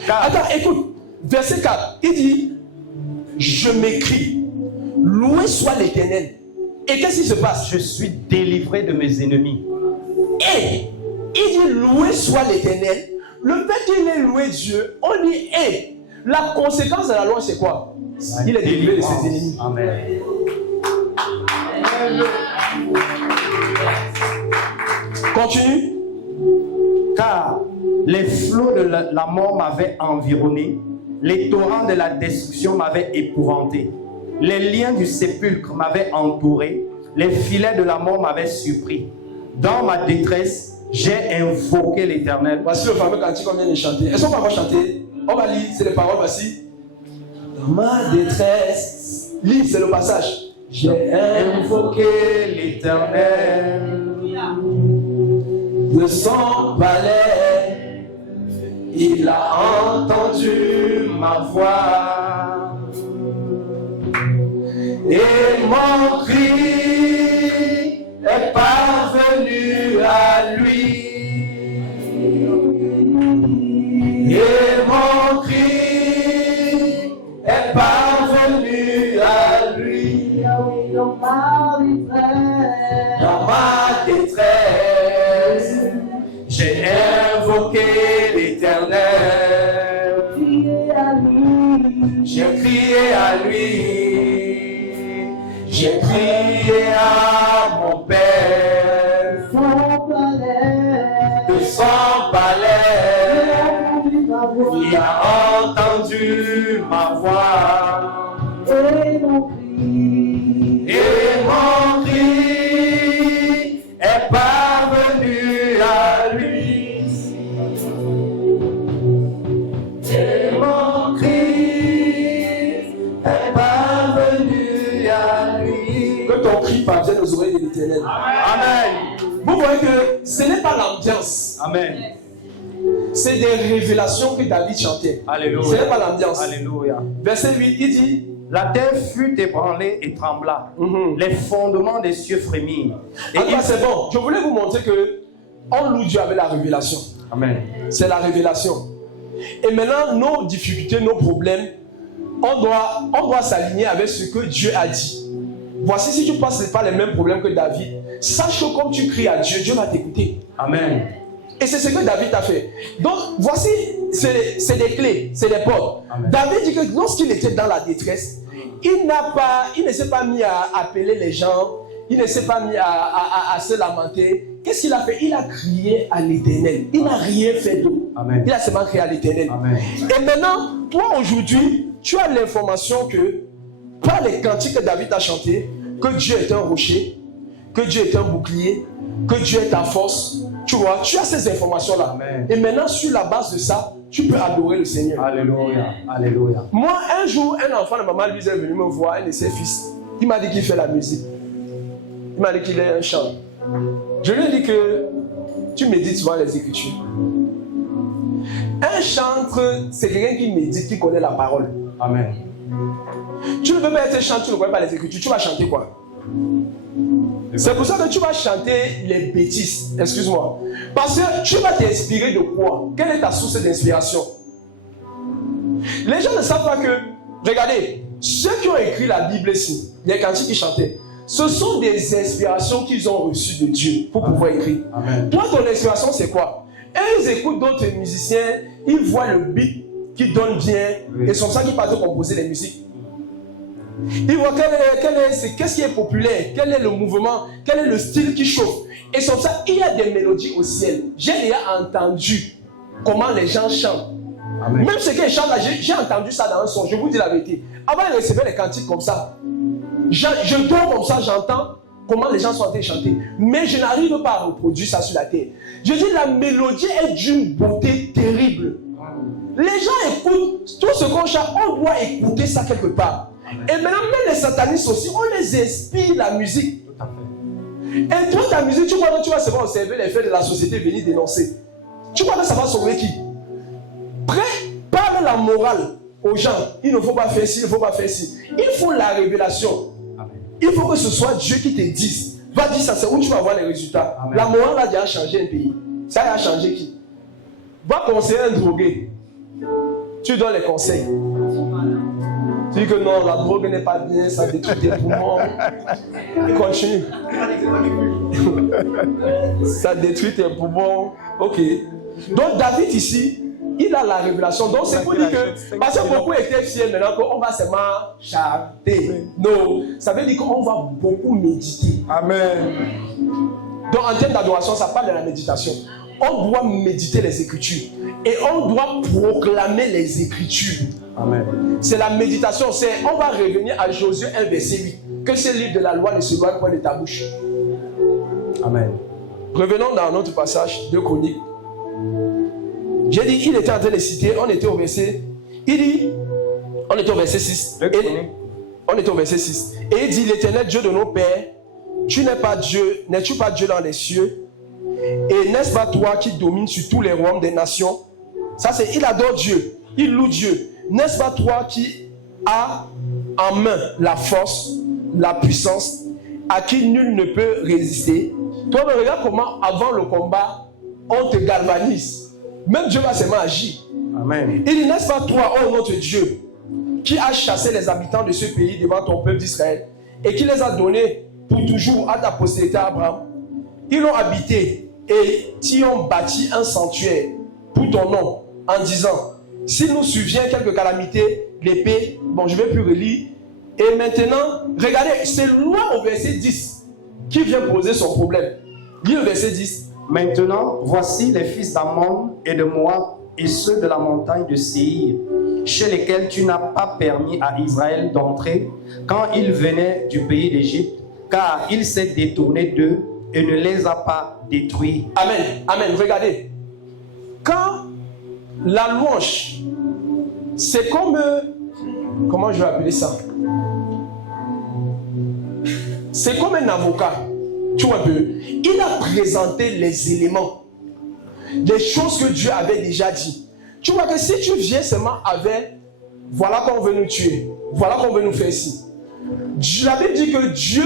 Attends, écoute, verset 4, il dit, je m'écris, loué soit l'Éternel. Et qu'est-ce qui se passe? Je suis délivré de mes ennemis. Et il dit, loué soit l'Éternel. Le fait qu'il ait loué Dieu, on dit, et la conséquence de la loi, c'est quoi? Il est délivré de ses ennemis. Amen. Continue. Car les flots de la mort m'avaient environné, les torrents de la destruction m'avaient épouvanté, les liens du sépulcre m'avaient entouré, les filets de la mort m'avaient surpris. Dans ma détresse, j'ai invoqué l'Éternel. Voici le fameux cantique qu'on vient de chanter. Est-ce qu'on va chanter? On va lire, c'est les paroles, voici. Dans ma détresse, lis, c'est le passage. J'ai invoqué l'Éternel. de son palais, il a entendu ma voix et mon cri est parvenu à lui. Et mon cri est parvenu à lui. Dans ma détresse, j'ai invoqué l'Éternel. J'ai crié à lui. J'ai crié à mon Père. De son palais, il a entendu ma voix. Et mon cri est parvenu à lui. Et mon cri est parvenu à lui. Que ton cri parvienne aux oreilles de l'Éternel. Amen. Vous voyez que ce n'est pas l'ambiance. Amen. C'est des révélations que David chantait. Alléluia. Ce n'est pas l'ambiance. Alléluia. Verset 8, il dit: La terre fut ébranlée et trembla. Les fondements des cieux frémirent. Et c'est bon. Je voulais vous montrer que on loue Dieu avec la révélation. Amen. C'est la révélation. Et maintenant, nos difficultés, nos problèmes, on doit s'aligner avec ce que Dieu a dit. Voici, si tu passes par les mêmes problèmes que David, sache que comme tu cries à Dieu, Dieu va t'écouter. Amen. Et c'est ce que David a fait. Donc, voici, c'est des clés, c'est des portes. Amen. David dit que lorsqu'il était dans la détresse, il ne s'est pas mis à appeler les gens, il ne s'est pas mis à se lamenter. Qu'est-ce qu'il a fait? Il a crié à l'Éternel. Il n'a rien fait d'autre. Il a seulement crié à l'Éternel. Et maintenant, toi aujourd'hui, tu as l'information que, par les cantiques que David a chantés, que Dieu est un rocher, que Dieu est un bouclier, que Dieu est ta force. Tu vois, tu as ces informations-là. Et maintenant, sur la base de ça, tu peux adorer le Seigneur. Alléluia. Alléluia. Moi, un jour, un enfant de maman lui est venu me voir, un de ses fils. Il m'a dit qu'il fait la musique. Il m'a dit qu'il est un chant. Je lui ai dit que tu médites souvent les Écritures. Un chantre, c'est quelqu'un qui médite, qui connaît la parole. Amen. Tu ne peux pas être chanteur, tu ne connais pas les Écritures. Tu vas chanter quoi? C'est pour ça que tu vas chanter les bêtises. Excuse-moi. Parce que tu vas t'inspirer de quoi? Quelle est ta source d'inspiration? Les gens ne savent pas que, regardez, ceux qui ont écrit la Bible ici, les cantiques qui chantaient, ce sont des inspirations qu'ils ont reçues de Dieu pour pouvoir écrire. Amen. Toi, ton inspiration, c'est quoi? Et ils écoutent d'autres musiciens, ils voient le beat qui donne bien, et c'est comme ça qu'ils partent de composer les musiques. Ils voient qu'est-ce qui est populaire, quel est le mouvement, quel est le style qui chauffe. Et c'est comme ça, il y a des mélodies au ciel. J'ai déjà entendu comment les gens chantent. Amen. Même ce qu'ils chantent là, j'ai entendu ça dans un son, je vous dis la vérité. Avant de recevoir les cantiques comme ça, je dors comme ça, j'entends comment les gens sont en train de chanter. Mais je n'arrive pas à reproduire ça sur la terre. Je dis, la mélodie est d'une beauté terrible. Les gens écoutent tout ce qu'on chante, on doit écouter ça quelque part. Et maintenant, même les satanistes aussi, on les inspire la musique. Tout à fait. Et toi, ta musique, tu crois que tu vas seulement observer les faits de la société venir dénoncer. Tu crois que ça va sauver qui? Parle la morale aux gens. Il ne faut pas faire ci, il ne faut pas faire ci. Il faut la révélation. Amen. Il faut que ce soit Dieu qui te dise. Va dire ça, c'est où tu vas voir les résultats. Amen. La morale a déjà changé un pays. Ça a changé qui? Va conseiller un drogué. Tu donnes les conseils. Tu dis que non, la drogue n'est pas bien, ça détruit tes poumons. Continue. Ça détruit tes poumons. Ok. Donc David ici, il a la révélation. Donc c'est pour dire que, parce que beaucoup étaient fiers maintenant qu'on va seulement chanter. Non, ça veut dire qu'on va beaucoup méditer. Amen. Donc en termes d'adoration, ça parle de la méditation. On doit méditer les Écritures. Et on doit proclamer les Écritures. Amen. C'est la méditation. On va revenir à Josué 1, verset 8. Que ce livre de la loi ne se loigne point de ta bouche. Amen. Revenons dans notre passage de Chroniques. J'ai dit, il était en train de citer, on était au verset. Il dit, on était au verset 6. On était au verset 6. Et il dit, l'Éternel Dieu de nos pères, tu n'es pas Dieu, n'es-tu pas Dieu dans les cieux? Et n'est-ce pas toi qui domines sur tous les royaumes des nations? Ça c'est, il adore Dieu, il loue Dieu. N'est-ce pas toi qui as en main la force, la puissance, à qui nul ne peut résister? Toi, regarde comment avant le combat, on te galvanise. Même Dieu va seulement agir. Amen. Il dit, n'est-ce pas toi, oh notre Dieu, qui a chassé les habitants de ce pays devant ton peuple d'Israël et qui les a donnés pour toujours à ta postérité Abraham? Ils l'ont habité et t'y ont bâti un sanctuaire pour ton nom en disant, s'il nous survient quelque calamité, l'épée, bon je ne vais plus relire. Et maintenant, regardez, c'est loin au verset 10 qui vient poser son problème. Lis le verset 10. Maintenant, voici les fils d'Ammon et de Moab et ceux de la montagne de Séir, chez lesquels tu n'as pas permis à Israël d'entrer quand il venait du pays d'Égypte, car il s'est détourné d'eux et ne les a pas détruits. Amen. Amen. Regardez. Quand la louange, c'est comme... comment je vais appeler ça? C'est comme un avocat. Tu vois un peu. Il a présenté les éléments, les choses que Dieu avait déjà dit. Tu vois que si tu viens seulement avec voilà qu'on veut nous tuer, voilà qu'on veut nous faire ici. La Bible dit que Dieu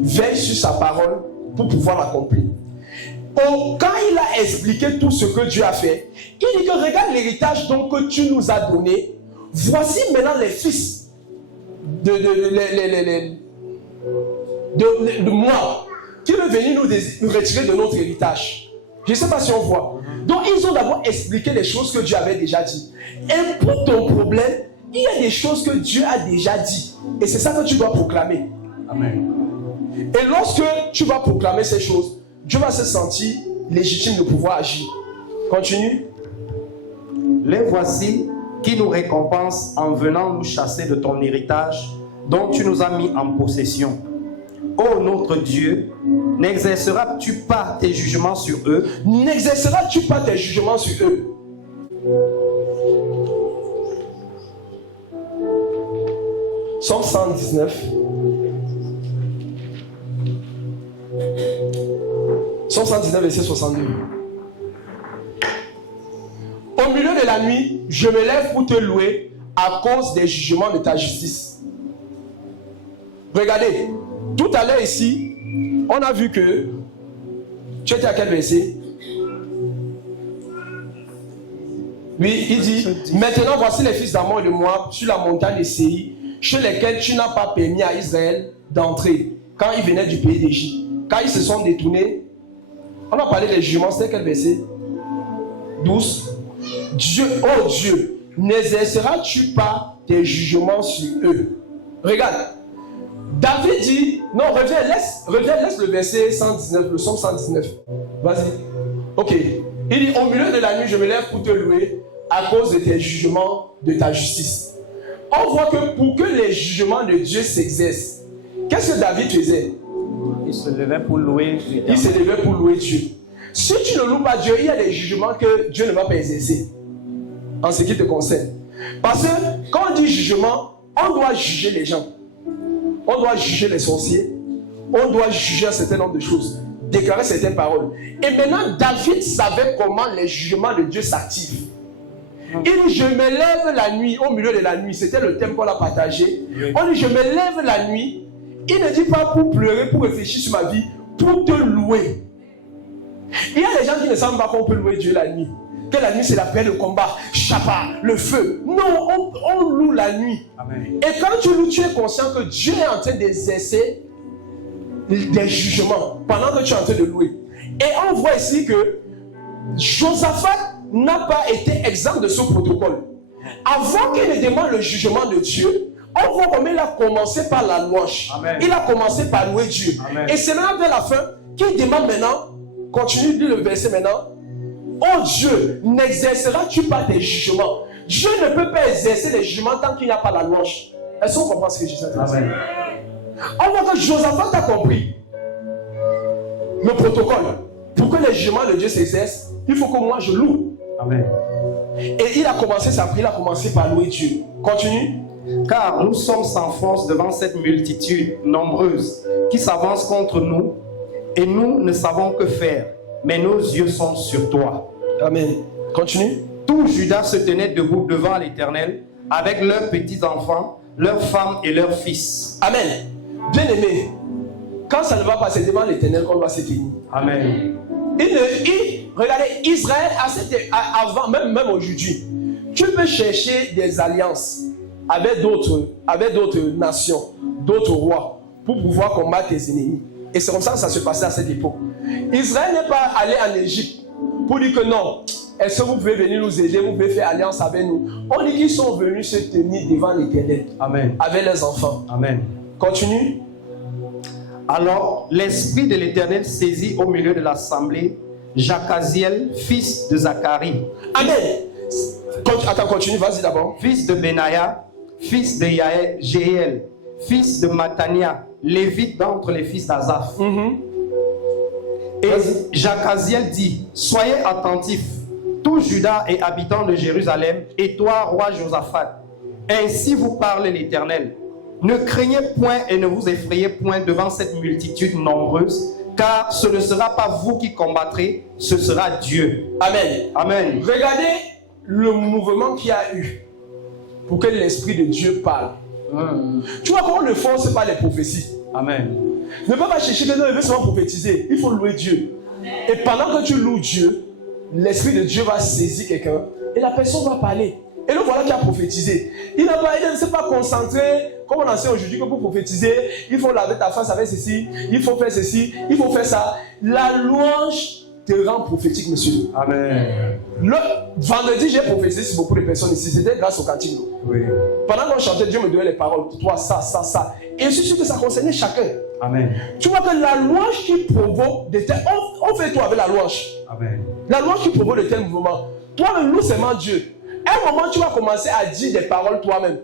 veille sur sa parole pour pouvoir l'accomplir. Quand il a expliqué tout ce que Dieu a fait, il dit que regarde l'héritage donc que tu nous as donné. Voici maintenant les fils de moi qui veut venir nous retirer de notre héritage. Je ne sais pas si on voit. Donc ils ont d'abord expliqué les choses que Dieu avait déjà dit. Et pour ton problème, il y a des choses que Dieu a déjà dit. Et c'est ça que tu dois proclamer. Amen. Et lorsque tu vas proclamer ces choses, Dieu va se sentir légitime de pouvoir agir. Continue. Les voici qui nous récompensent en venant nous chasser de ton héritage dont tu nous as mis en possession. Ô notre Dieu, n'exerceras-tu pas tes jugements sur eux? N'exerceras-tu pas tes jugements sur eux? Psaume 119. Psaume 119, verset 62. Au milieu de la nuit, je me lève pour te louer à cause des jugements de ta justice. Regardez, tout à l'heure ici, on a vu que... Tu étais à quel verset? Oui, il dit, maintenant voici les fils d'Ammon et de Moab sur la montagne de Séir, chez lesquels tu n'as pas permis à Israël d'entrer quand ils venaient du pays d'Égypte. Quand ils se sont détournés, on a parlé des jugements, c'était quel verset? 12. Dieu, oh Dieu, n'exerceras-tu pas tes jugements sur eux? Regarde, David dit, non, reviens, laisse le verset 119, le psaume 119. Vas-y. Ok. Il dit, au milieu de la nuit, je me lève pour te louer à cause de tes jugements, de ta justice. On voit que pour que les jugements de Dieu s'exercent, qu'est-ce que David faisait? Il se levait pour louer. Il se levait pour louer Dieu. Si tu ne loues pas Dieu, il y a des jugements que Dieu ne va pas exercer en ce qui te concerne. Parce que quand on dit jugement, on doit juger les gens. On doit juger les sorciers. On doit juger un certain nombre de choses. Déclarer certaines paroles. Et maintenant, David savait comment les jugements de Dieu s'activent. Il dit, je me lève la nuit, au milieu de la nuit. C'était le thème qu'on a partagé. On dit, je me lève la nuit. Il ne dit pas pour pleurer, pour réfléchir sur ma vie, pour te louer. Il y a des gens qui ne savent pas qu'on peut louer Dieu la nuit. Que la nuit c'est la paix, le combat, chapa, le feu. Non, on loue la nuit. Amen. Et quand tu loues, tu es conscient que Dieu est en train d'exercer des jugements pendant que tu es en train de louer. Et on voit ici que Josaphat n'a pas été exempt de ce protocole. Avant qu'il ne demande le jugement de Dieu, on voit comment il a commencé par la louange. Amen. Il a commencé par louer Dieu. Amen. Et c'est maintenant vers la fin qu'il demande maintenant, continue de lire le verset maintenant. Oh Dieu, n'exerceras-tu pas tes jugements? Dieu ne peut pas exercer les jugements tant qu'il n'y a pas la louange. Est-ce qu'on comprend ce que je dis? Amen. On voit que Josaphat a compris le protocole. Pour que les jugements de Dieu s'exercent, il faut que moi je loue. Amen. Et il a commencé sa prière, il a commencé par louer Dieu. Continue. Car nous sommes sans force devant cette multitude nombreuse qui s'avance contre nous et nous ne savons que faire, mais nos yeux sont sur toi. Amen. Continue. Tout Juda se tenait debout devant l'Éternel, avec leurs petits-enfants, leurs femmes et leurs fils. Amen. Bien-aimé, quand ça ne va pas, c'est devant l'Éternel qu'on va se tenir. Amen. Regardez, Israël, avant, même aujourd'hui, tu peux chercher des alliances avec d'autres nations, d'autres rois, pour pouvoir combattre tes ennemis. Et c'est comme ça que ça se passait à cette époque. Israël n'est pas allé en Égypte pour dire que non, est-ce que vous pouvez venir nous aider, vous pouvez faire alliance avec nous. On dit qu'ils sont venus se tenir devant l'Éternel. Amen. Avec leurs enfants. Amen. Continue. Alors, l'Esprit de l'Éternel saisit au milieu de l'assemblée Jacaziel, fils de Zacharie. Amen. Attends, continue, vas-y d'abord. Fils de Benaya, fils de Jéhiel, fils de Matania, lévite d'entre les fils d'Azaph. Et Jacaziel dit, soyez attentifs, tout Juda et habitants de Jérusalem, et toi, roi Josaphat. Ainsi vous parle l'Éternel. Ne craignez point et ne vous effrayez point devant cette multitude nombreuse, car ce ne sera pas vous qui combattrez, ce sera Dieu. Amen. Amen. Regardez le mouvement qu'il y a eu pour que l'Esprit de Dieu parle. Tu vois comment on ne force pas les prophéties. Amen. Ne pas chercher que non, il veut seulement prophétiser. Il faut louer Dieu. Et pendant que tu loues Dieu, l'Esprit de Dieu va saisir quelqu'un et la personne va parler. Et le voilà qui a prophétisé. Il ne s'est pas concentré, comme on enseigne aujourd'hui, que pour prophétiser, il faut laver ta face avec ceci, il faut faire ceci, il faut faire ça. La louange te rend prophétique, monsieur. Amen. Le vendredi, j'ai prophétisé sur beaucoup de personnes ici. C'était grâce au cantique. Oui. Pendant qu'on chantait, Dieu me donnait les paroles. Pour toi, ça, ça, ça. Et je suis sûr que ça concernait chacun. Amen. Tu vois que la louange qui provoque de tels... On fait tout avec la louange. Amen. La louange qui provoque de tels mouvements. Toi, le loup seulement Dieu. À un moment, tu vas commencer à dire des paroles toi-même.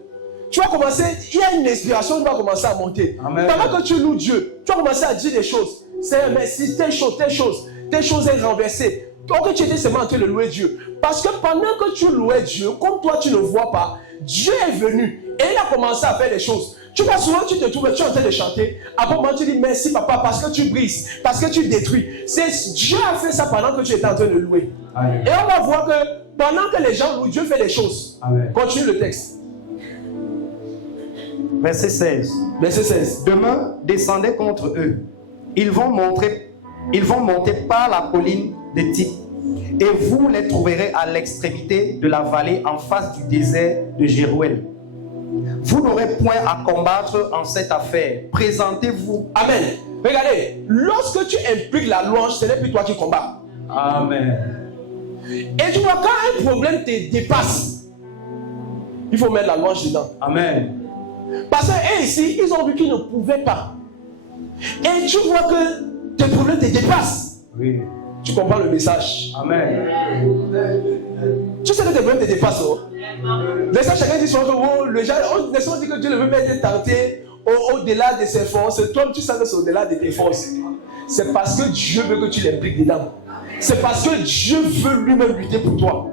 Tu vas commencer, il y a une inspiration qui va commencer à monter. Amen. Pendant que tu loues Dieu, tu vas commencer à dire des choses. C'est merci, telle chose est renversée. Donc tu étais seulement en train de louer Dieu. Parce que pendant que tu louais Dieu, comme toi tu ne vois pas, Dieu est venu et il a commencé à faire des choses. Tu vois, souvent tu te trouves, tu es en train de chanter. Après un moment tu dis merci papa parce que tu brises, parce que tu détruis. C'est Dieu a fait ça pendant que tu étais en train de louer. Amen. Et on va voir que pendant que les gens louent, Dieu fait des choses. Amen. Continue le texte. Verset 16. Verset 16. Demain, descendez contre eux. Ils vont monter par la colline de Tip. Et vous les trouverez à l'extrémité de la vallée en face du désert de Jéruel. Vous n'aurez point à combattre en cette affaire. Présentez-vous. Amen. Regardez, lorsque tu impliques la louange, ce n'est plus toi qui combats. Amen. Et tu vois, quand un problème te dépasse, il faut mettre la louange dedans. Amen. Parce que ici, ils ont vu qu'ils ne pouvaient pas. Et tu vois que tes problèmes te dépassent. Oui. Tu comprends le message. Amen. Tu sais que tes problèmes te dépassent. Oh? Laissez chacun dire souvent que oh, les gens dit que Dieu ne veut pas être tenté au-delà de ses forces. Toi, tu sais que c'est au-delà de tes forces. C'est parce que Dieu veut que tu l'impliques dedans. C'est parce que Dieu veut lui-même lutter pour toi.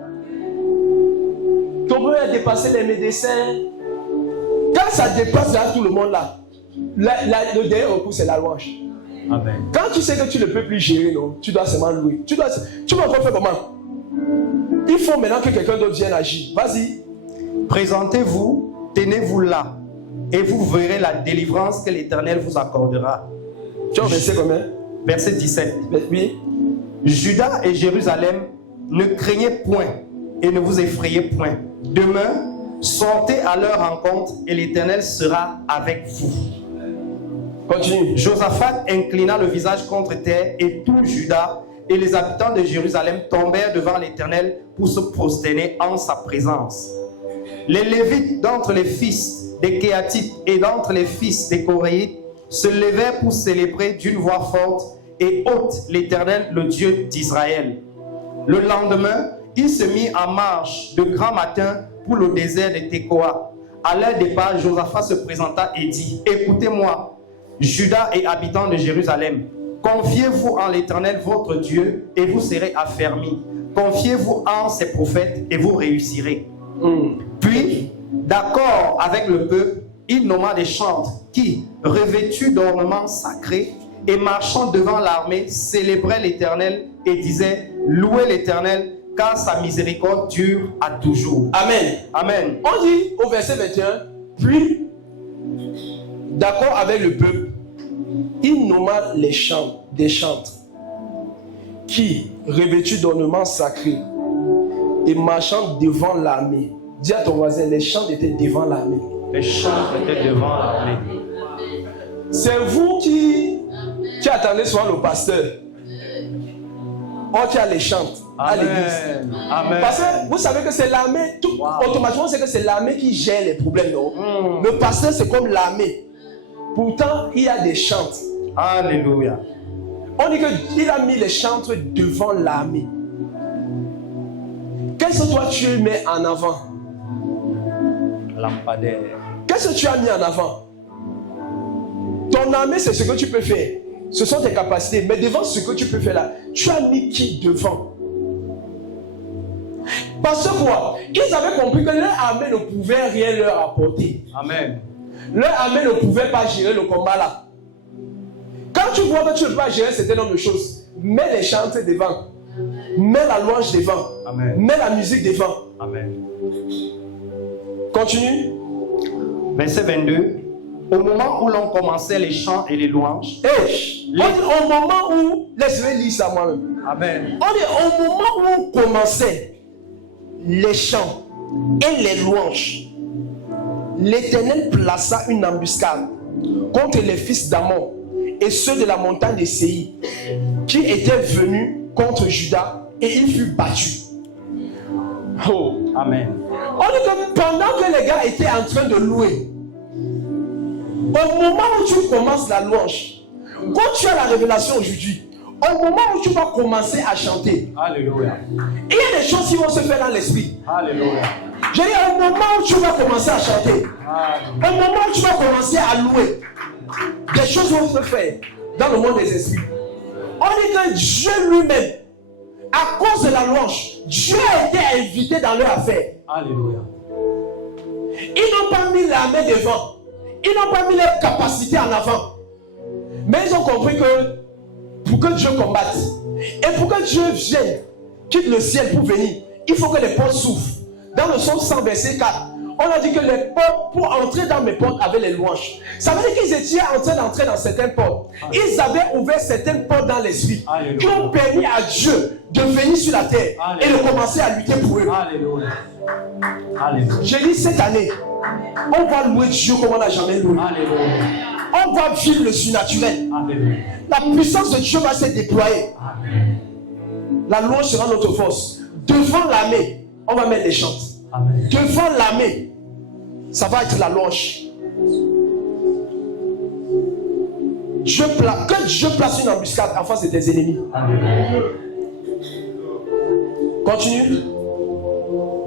Ton problème a dépassé les médecins. Quand ça dépasse là, tout le monde là, le dernier recours c'est la louange. Amen. Quand tu sais que tu ne peux plus gérer, non, tu dois seulement louer. Tu vas encore faire comment? Il faut maintenant que quelqu'un d'autre vienne agir. Vas-y. Présentez-vous, tenez-vous là, et vous verrez la délivrance que l'Éternel vous accordera. Tu as verset combien? Verset 17. Oui. Juda et Jérusalem, ne craignez point et ne vous effrayez point. Demain, sortez à leur rencontre et l'Éternel sera avec vous. Continue. Josaphat inclina le visage contre terre et tout Juda et les habitants de Jérusalem tombèrent devant l'Éternel pour se prosterner en sa présence. Les Lévites d'entre les fils des Kéatites et d'entre les fils des Coréites se levèrent pour célébrer d'une voix forte et haute l'Éternel, le Dieu d'Israël. Le lendemain, il se mit en marche de grand matin pour le désert de Tekoa. À leur départ, Josaphat se présenta et dit: écoutez-moi, Juda et habitants de Jérusalem, confiez-vous en l'Éternel votre Dieu et vous serez affermis. Confiez-vous en ses prophètes et vous réussirez. Puis, d'accord avec le peuple, il nomma des chantres qui, revêtus d'ornements sacrés et marchant devant l'armée, célébraient l'Éternel et disaient, louez l'Éternel, car sa miséricorde dure à toujours. Amen. Amen. On dit au verset 21, puis, d'accord avec le peuple, il nomma les chants, des chantres, qui, revêtus d'ornements sacrés et marchant devant l'armée, dis à ton voisin, les chants étaient devant l'armée. Les chants étaient devant l'armée. C'est vous qui attendez souvent le pasteur. On qui a les chantes à l'église. Amen. Parce que vous savez que c'est l'armée, automatiquement c'est que c'est l'armée qui gère les problèmes, non? Le pasteur c'est comme l'armée. Pourtant, il y a des chantes. Alléluia. On dit qu'il a mis les chantres devant l'armée. Qu'est-ce que toi tu mets en avant? Lampadaire. Qu'est-ce que tu as mis en avant? Ton armée, c'est ce que tu peux faire. Ce sont tes capacités. Mais devant ce que tu peux faire là, tu as mis qui devant? Parce que quoi? Ils avaient compris que leur armée ne pouvait rien leur apporter. Amen. Leur armée ne pouvait pas gérer le combat là. Quand tu vois que tu ne peux pas gérer certain nombre de choses, mets les chantres devant. Mets la louange devant. Amen. Mets la musique devant. Amen. Continue. Verset 22. Au moment où l'on commençait les chants et les louanges. Hey, on dit au moment où, laisse-moi lire ça moi-même. Amen. On dit au moment où on commençait les chants et les louanges, l'Éternel plaça une embuscade contre les fils d'Amon et ceux de la montagne de Séir qui étaient venus contre Juda et il fut battu. Oh. Amen. On dit que pendant que les gars étaient en train de louer, au moment où tu commences la louange, quand tu as la révélation aujourd'hui, au moment où tu vas commencer à chanter, Alléluia. il y a des choses qui vont se faire dans l'esprit. Alléluia. Je dis au moment où tu vas commencer à chanter, au moment où tu vas commencer à louer, des choses vont se faire dans le monde des esprits. On dit que Dieu lui-même, à cause de la louange, Dieu a été invité dans leur affaire. Alléluia. Ils n'ont pas mis la main devant. Ils n'ont pas mis leur capacité en avant. Mais ils ont compris que pour que Dieu combatte et pour que Dieu vienne, quitte le ciel pour venir, il faut que les portes s'ouvrent. Dans le psaume 100, verset 4, on a dit que les portes, pour entrer dans mes portes, avaient les louanges. Ça veut dire qu'ils étaient en train d'entrer dans certaines portes. Ils avaient ouvert certaines portes dans l'esprit qui ont permis à Dieu de venir sur la terre et de commencer à lutter pour eux. Alléluia. Alléluia. J'ai dit cette année, on va louer Dieu comme on n'a jamais loué. Alléluia. On va vivre le surnaturel. Alléluia. La puissance de Dieu va se déployer. Amen. La louange sera notre force. Devant l'armée, on va mettre des chants. Amen. Devant l'armée, ça va être la louange. Que Dieu place une embuscade en face de tes ennemis. Amen. Continue.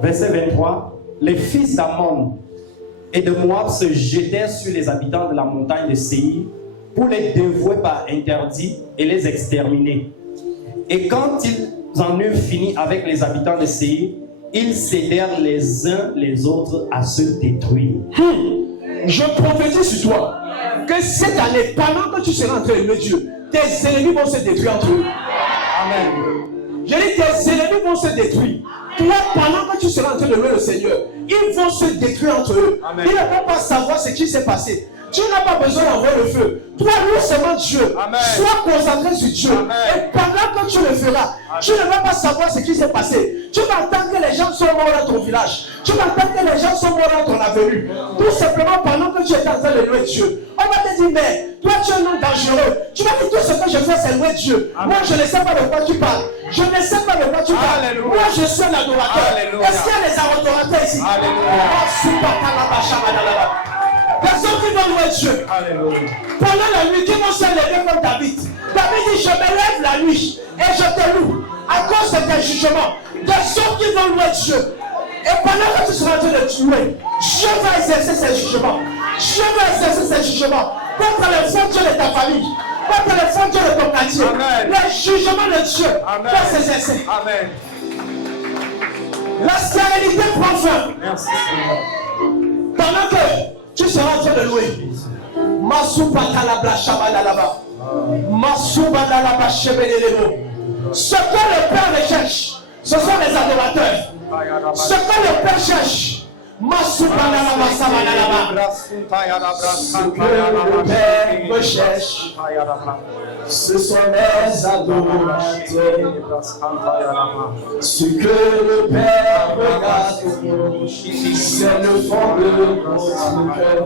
Verset 23. Les fils d'Ammon et de Moab se jetèrent sur les habitants de la montagne de Séir pour les dévouer par interdit et les exterminer. Et quand ils en eurent fini avec les habitants de Séir, ils s'aidèrent les uns les autres à se détruire. Je prophétise sur toi que cette année, pendant que tu seras en train de louer Dieu, tes ennemis vont se détruire entre eux. Amen. Je dis tes ennemis vont se détruire. Toi, pendant que tu seras en train de louer le Seigneur, ils vont se détruire entre eux. Amen. Ils ne vont pas savoir ce qui s'est passé. Tu n'as pas besoin d'envoyer le feu. Toi, loue seulement Dieu. Amen. Sois concentré sur Dieu. Amen. Et pendant que tu le feras, amen, tu ne vas pas savoir ce qui s'est passé. Tu vas attendre que les gens soient morts dans ton village. Tu vas attendre que les gens soient morts dans ton avenue. Tout simplement pendant que tu es en train de louer Dieu. On va te dire, mais toi tu es un homme dangereux. Tu vas dire tout ce que je fais, c'est louer Dieu. Amen. Moi, je ne sais pas de quoi tu parles. Je ne sais pas de quoi tu parles. Alléluia. Moi, je suis un adorateur. Est-ce qu'il y a des adorateurs ici? Personne qui va louer Dieu. Alléluia. Pendant la nuit, qui vont se lever comme David. David dit, je me lève la nuit et je te loue à cause de tes jugements. Des hommes qui vont louer Dieu. Et pendant que tu seras en train de louer, Dieu va exercer ses jugements. Dieu va exercer ses jugements contre les frontières de ta famille, contre les frontières de ton quartier. Amen. Le jugement de Dieu va s'exercer. Amen. La stérilité prend fin. Merci. Pendant que tu seras en train de louer. Ce que le Père recherche, ce sont les adorateurs. Ce que le Père cherche, ce que le Père recherche, ce sont les adorateurs. Ce que le Père regarde, c'est le fond de notre cœur.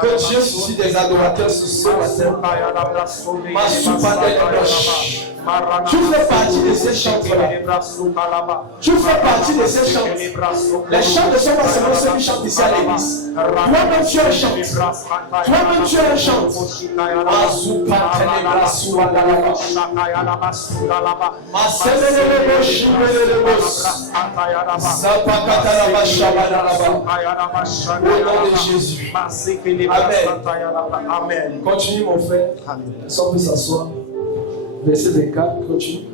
Que Dieu suscite des adorateurs ce matin. Tu fais partie de ces chants-là. Tu fais partie de ces chants. Les chants ne sont pas seulement ceux qui chantent ici à l'église. Toi-même tu es un chant. Toi-même tu es un chant. Au nom de Jésus. Amen. Continue mon frère. On peut s'asseoir. Verset 24, continue.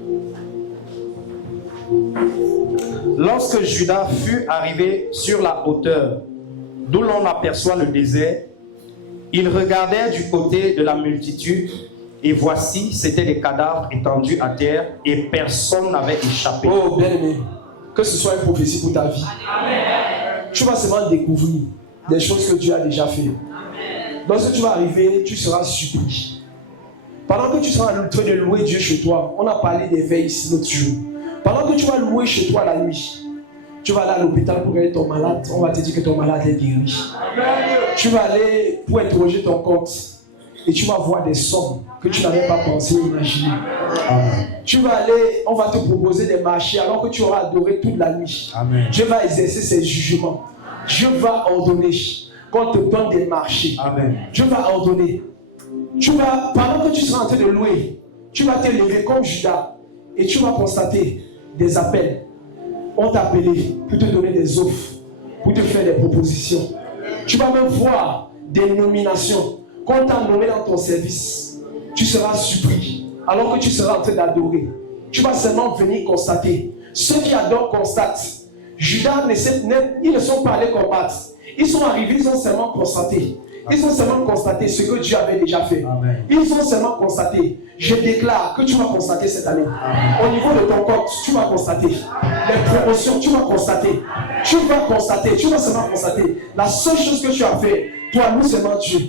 Lorsque Judas fut arrivé sur la hauteur, d'où l'on aperçoit le désert, il regardait du côté de la multitude, et voici, c'étaient des cadavres étendus à terre, et personne n'avait échappé. Oh, bien-aimé, que ce soit une prophétie pour ta vie. Amen. Tu vas seulement découvrir des choses que Dieu a déjà fait. Lorsque tu vas arriver, tu seras surpris. Pendant que tu seras en train de louer Dieu chez toi, on a parlé des veilles ici l'autre jour. Pendant que tu vas louer chez toi la nuit, tu vas aller à l'hôpital pour regarder ton malade, on va te dire que ton malade est guéri. Tu vas aller pour interroger ton compte et tu vas voir des sommes que tu n'avais pas pensé ou imaginé. Tu vas aller, on va te proposer des marchés alors que tu auras adoré toute la nuit. Amen. Dieu va exercer ses jugements. Dieu va ordonner qu'on te donne des marchés. Amen. Dieu va ordonner. Pendant que tu seras en train de louer, tu vas te lever comme Judas et tu vas constater des appels. On t'a appelé pour te donner des offres, pour te faire des propositions. Tu vas même voir des nominations. Quand on t'a nommé dans ton service, tu seras surpris alors que tu seras en train d'adorer. Tu vas seulement venir constater. Ceux qui adorent constatent. Judas, ils ne sont pas allés combattre. Ils sont arrivés, ils ont seulement constaté. Ils ont seulement constaté ce que Dieu avait déjà fait. Amen. Ils ont seulement constaté. Je déclare que tu vas constater cette année. Amen. Au niveau de ton compte, tu vas constater. Les promotions, tu vas constater. Tu vas constater. Tu vas seulement constater. La seule chose que tu as fait, toi, loue seulement Dieu.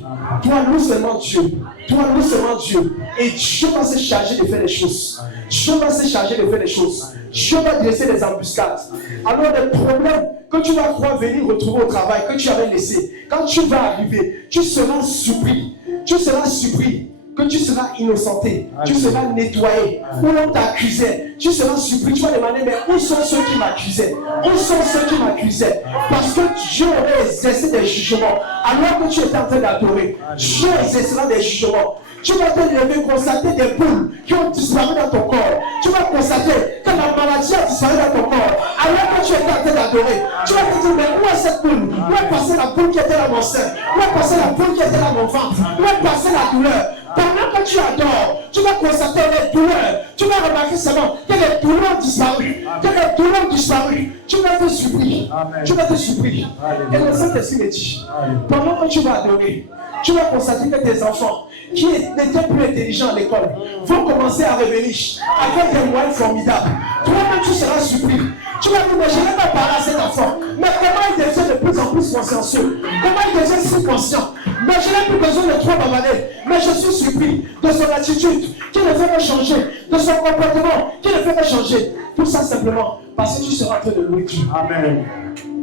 Toi, loue seulement Dieu. Toi, loue seulement Dieu. Et Dieu va se charger de faire les choses. Dieu va se charger de faire les choses. Dieu va dresser des embuscades. Alors, les problèmes que tu vas croire venir retrouver au travail, que tu avais laissé, quand tu vas arriver, tu seras surpris. Tu seras surpris que tu seras innocenté. Amen. Tu seras nettoyé. Où l'on t'accusait, tu seras surpris. Tu vas demander, mais où sont ceux qui m'accusaient? Où sont ceux qui m'accusaient? Parce que Dieu aurait exercé des jugements. Alors que tu étais en train d'adorer, Dieu exercera des jugements. Tu vas te lever, constater des boules qui ont disparu dans ton corps. Tu vas constater que la maladie a disparu dans ton corps. Alors que tu étais en train d'adorer, tu vas te dire, mais où est cette boule? Où est passée la boule qui était dans mon sein? Où est passée la boule qui était dans mon ventre? Où est passée la douleur? Pendant que tu adores, tu vas constater les douleurs. Tu vas remarquer seulement que les douleurs ont disparu. Que les douleurs ont disparu. Tu vas te surpris. Tu vas te surpris. Et le Saint-Esprit me dit, pendant que tu vas adorer, tu vas constater que tes enfants qui n'étaient plus intelligents à l'école vont commencer à revenir avec des moyens formidables. Toi-même, tu seras surpris. Tu vas dire, mais je n'ai pas parlé à cet enfant. Mais comment il devient de plus en plus consciencieux? Comment il devient si conscient? Mais je n'ai plus besoin de 3 bavarder. Mais je suis surpris de son attitude qui ne fait pas changer, de son comportement qui ne fait pas changer. Tout ça simplement parce que tu seras en train de louer Dieu. Amen.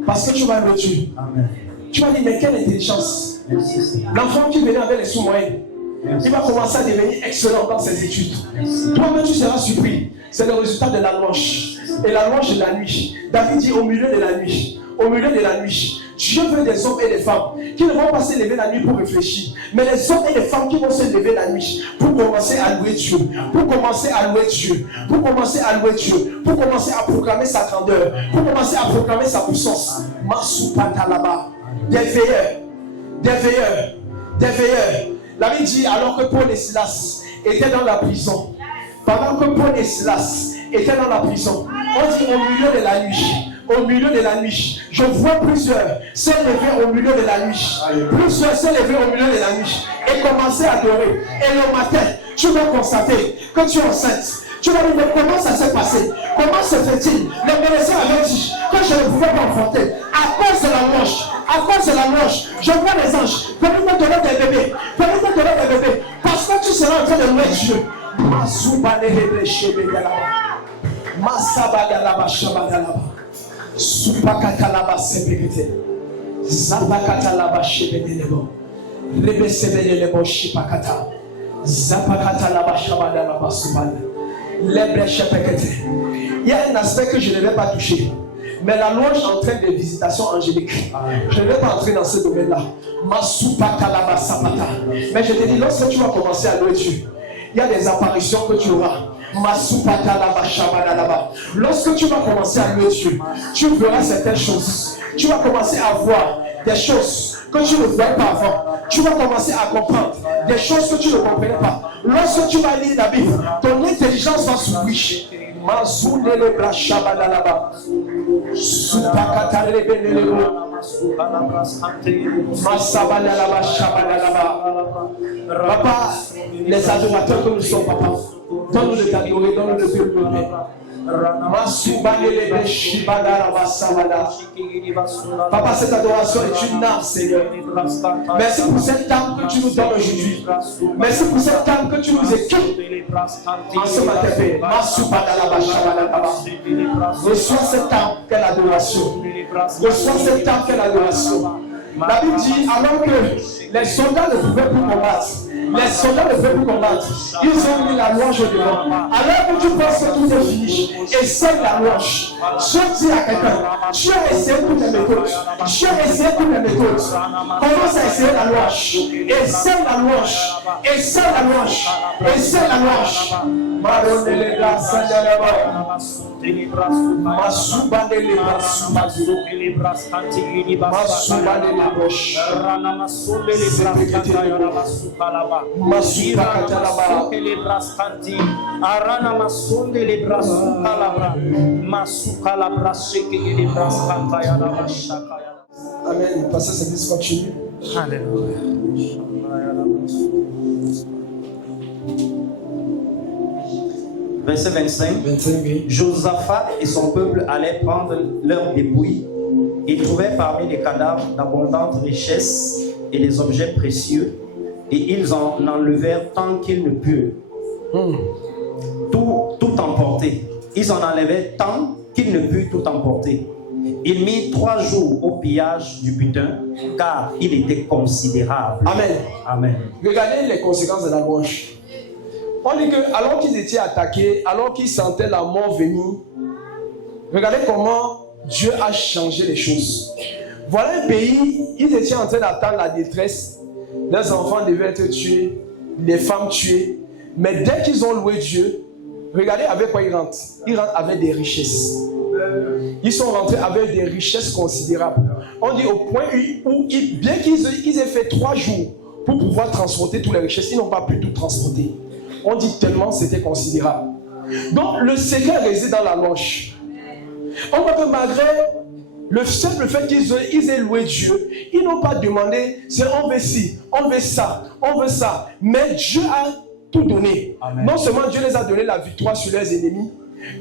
Parce que tu vas louer Dieu. Amen. Tu vas dire, mais quelle intelligence. L'enfant qui venait avec les sous-moyens, il va commencer à devenir excellent dans ses études. Toi-même, tu seras surpris. C'est le résultat de la louange. Et la louange de la nuit. David dit au milieu de la nuit. Au milieu de la nuit. Dieu veut des hommes et des femmes qui ne vont pas se lever la nuit pour réfléchir, mais les hommes et les femmes qui vont se lever la nuit pour commencer à louer Dieu, pour commencer à louer Dieu, pour commencer à louer Dieu, pour commencer à proclamer sa grandeur, pour commencer à proclamer sa puissance. Masupata là-bas. Des veilleurs, des veilleurs, des veilleurs. La Bible dit alors que Paul et Silas étaient dans la prison, pendant que Paul et Silas étaient dans la prison, on dit au milieu de la nuit. Au milieu de la nuit, je vois plusieurs se lever au milieu de la nuit. Plusieurs se lever au milieu de la nuit et commencer à adorer. Et le matin, tu vas constater que tu es enceinte. Tu vas dire, mais comment ça s'est passé? Comment se fait-il? Le médecin avait dit que je ne pouvais pas enfanter. À cause de la louange, à cause de la louange, je vois les anges. Venez me donner des bébés. Venez me donner des bébés. Parce que tu seras en train de louer Dieu. Supakatalaba sepekete Zapakatalaba shebenelebo Rebesebelelebo shipakata Zapakatalaba shabadalaba subana Lebre shepekete. Il y a un aspect que je ne vais pas toucher, mais la louange entraîne des visitations angéliques. Je ne vais pas entrer dans ce domaine-là. Masupakalaba sapata. Mais je te dis, lorsque tu vas commencer à louer Dieu, il y a des apparitions que tu auras. Lorsque tu vas commencer à louer Dieu, tu verras certaines choses. Tu vas commencer à voir des choses que tu ne voyais pas avant. Tu vas commencer à comprendre des choses que tu ne comprenais pas. Lorsque tu vas lire la Bible, ton intelligence va s'ouvrir. Papa, les adorateurs que nous sommes, papa, donne-nous de t'adorer, donne-nous de te louer. Papa, cette adoration est une âme, Seigneur. Merci pour cette âme que tu nous donnes aujourd'hui. Merci pour cette âme que tu nous équipes en ce matin. Reçois cette âme qu'est l'adoration. Reçois cette âme qu'est l'adoration. La Bible dit alors que les soldats ne pouvaient plus combattre. Les soldats ne pouvaient plus combattre. Ils ont mis la louange devant. Alors que tu penses que tout est fini, essaye la louange. Je dis à quelqu'un, tu as essayé toutes les méthodes. Tu as essayé toutes les méthodes. Commence à essayer la louange. Essaye la louange. Essaye la louange. Essaye la louange. Amen. Passez ce service continue. Alléluia. Verset 25. Josaphat et son peuple allaient prendre leurs dépouilles et trouvaient parmi les cadavres d'abondantes richesses et des objets précieux, et ils en enlevèrent tant qu'ils ne purent. Tout emporter. Ils en enlevaient tant qu'ils ne purent tout emporter. Ils mirent 3 jours au pillage du butin, car il était considérable. Amen. Amen. Regardez les conséquences de la louange. On dit que alors qu'ils étaient attaqués, alors qu'ils sentaient la mort venir, regardez comment Dieu a changé les choses. Voilà un pays, ils étaient en train d'attendre la détresse. Leurs enfants devaient être tués, les femmes tuées. Mais dès qu'ils ont loué Dieu, regardez avec quoi ils rentrent. Ils rentrent avec des richesses. Ils sont rentrés avec des richesses considérables. On dit au point où, bien qu'ils aient fait 3 jours pour pouvoir transporter toutes les richesses, ils n'ont pas pu tout transporter. On dit tellement c'était considérable. Donc le secret réside dans la louange. On voit que malgré le simple fait qu'ils aient loué Dieu, ils n'ont pas demandé, c'est on veut ci, on veut ça, on veut ça. Mais Dieu a tout donné. Amen. Non seulement Dieu les a donné la victoire sur leurs ennemis,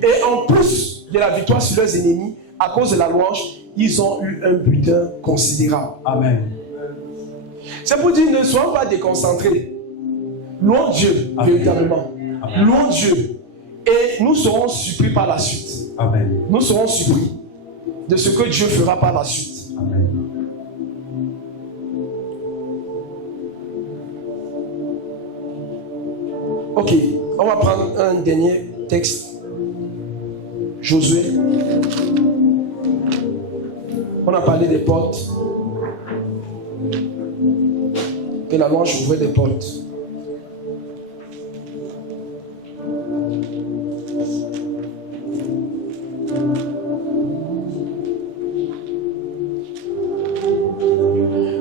et en plus de la victoire sur leurs ennemis, à cause de la louange, ils ont eu un butin considérable. Amen. C'est pour dire, ne soyons pas déconcentrés. Louons Dieu, véritablement. Louons Dieu. Et nous serons surpris par la suite. Amen. Nous serons surpris de ce que Dieu fera par la suite. Amen. Ok, on va prendre un dernier texte. Josué. On a parlé des portes. Que la louange ouvrait des portes.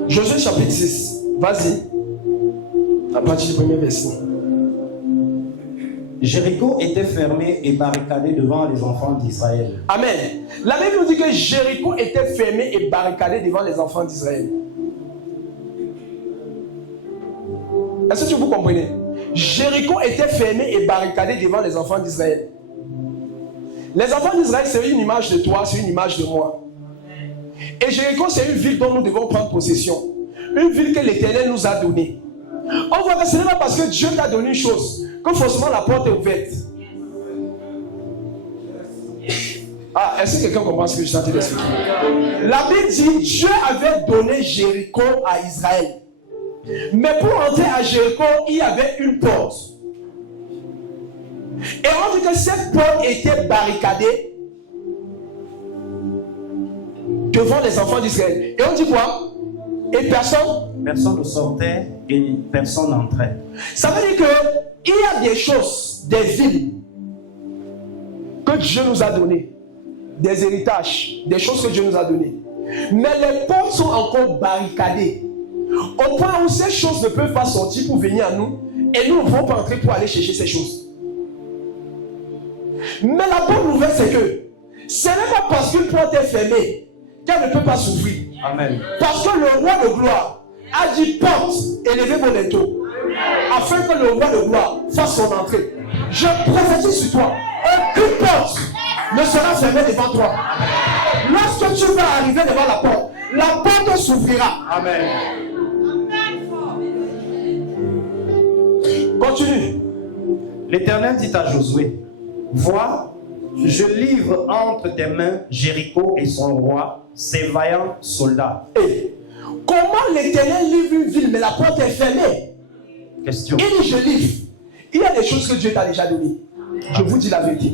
Josué chapitre 6. Vas-y. À partir du premier verset. Jéricho était fermé et barricadé devant les enfants d'Israël. Amen. La Bible nous dit que Jéricho était fermé et barricadé devant les enfants d'Israël. Est-ce que vous comprenez? Jéricho était fermé et barricadé devant les enfants d'Israël. Les enfants d'Israël, c'est une image de toi, c'est une image de moi. Et Jéricho, c'est une ville dont nous devons prendre possession. Une ville que l'Éternel nous a donnée. On voit que ce n'est pas parce que Dieu t'a donné une chose que forcément la porte est ouverte. Ah, est-ce que quelqu'un comprend ce que je suis en train d'expliquer? La Bible dit Dieu avait donné Jéricho à Israël. Mais pour entrer à Jéricho, il y avait une porte. Et on dit que cette porte était barricadée devant les enfants d'Israël. Et on dit quoi? Et personne ne sortait et personne n'entrait. Ça veut dire qu'il y a des choses, des villes que Dieu nous a données, des héritages, des choses que Dieu nous a données. Mais les portes sont encore barricadées. Au point où ces choses ne peuvent pas sortir pour venir à nous. Et nous ne pouvons pas entrer pour aller chercher ces choses. Mais la bonne nouvelle, c'est que ce n'est pas parce qu'une porte est fermée qu'elle ne peut pas s'ouvrir. Amen. Parce que le roi de gloire a dit porte, élevez vos linteaux, afin que le roi de gloire fasse son entrée. Je prophétise sur toi, aucune porte ne sera fermée devant toi. Lorsque tu vas arriver devant la porte s'ouvrira. Amen. Continue. L'Éternel dit à Josué, vois, je livre entre tes mains Jéricho et son roi, ses vaillants soldats. Et comment l'Éternel livre une ville, mais la porte est fermée? Question. Il dit, je livre. Il y a des choses que Dieu t'a déjà données. Je vous dis la vérité.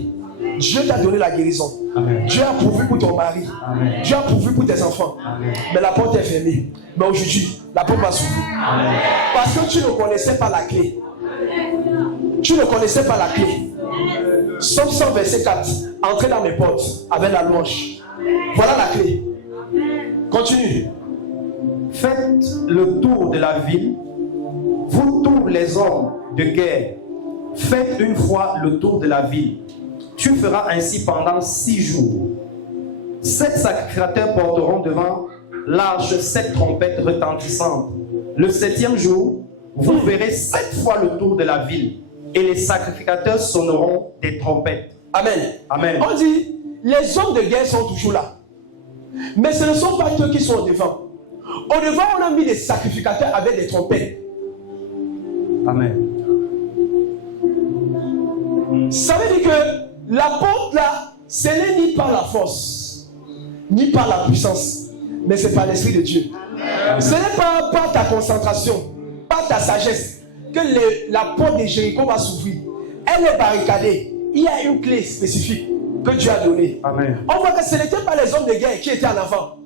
Dieu t'a donné la guérison. Amen. Dieu a pourvu pour ton mari. Amen. Dieu a pourvu pour tes enfants. Amen. Mais la porte est fermée. Mais aujourd'hui, la porte va s'ouvrir. Parce que tu ne connaissais pas la clé. Tu ne connaissais pas la clé. Somme 100, verset 4. Entrez dans mes portes avec la louange. Voilà la clé. Continue. Faites le tour de la ville, vous tous les hommes de guerre. Faites une fois le tour de la ville. Tu feras ainsi pendant 6 jours. 7 sacrificateurs porteront devant l'arche 7 trompettes retentissantes. Le 7e jour, vous verrez 7 fois le tour de la ville. Et les sacrificateurs sonneront des trompettes. Amen. Amen. On dit, les hommes de guerre sont toujours là. Mais ce ne sont pas eux qui sont au devant. Au devant, on a mis des sacrificateurs avec des trompettes. Amen. Ça veut dire que la porte là, ce n'est ni par la force, ni par la puissance, mais c'est par l'Esprit de Dieu. Amen. Ce n'est pas par ta concentration, par ta sagesse, que la porte de Jéricho va s'ouvrir. Elle est barricadée. Il y a une clé spécifique que Dieu a donnée. Amen. On voit que ce n'était pas les hommes de guerre qui étaient en avant.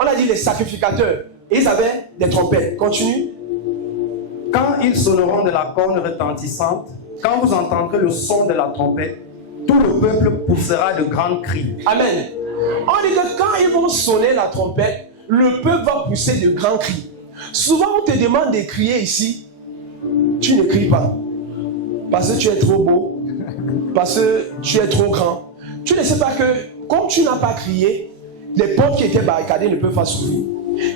On a dit les sacrificateurs. Et ils avaient des trompettes. Continue. Quand ils sonneront de la corne retentissante, quand vous entendrez le son de la trompette, tout le peuple poussera de grands cris. Amen. On dit que quand ils vont sonner la trompette, le peuple va pousser de grands cris. Souvent, on te demande de crier ici. Tu ne cries pas. Parce que tu es trop beau. Parce que tu es trop grand. Tu ne sais pas que, comme tu n'as pas crié, les portes qui étaient barricadées ne peuvent pas s'ouvrir.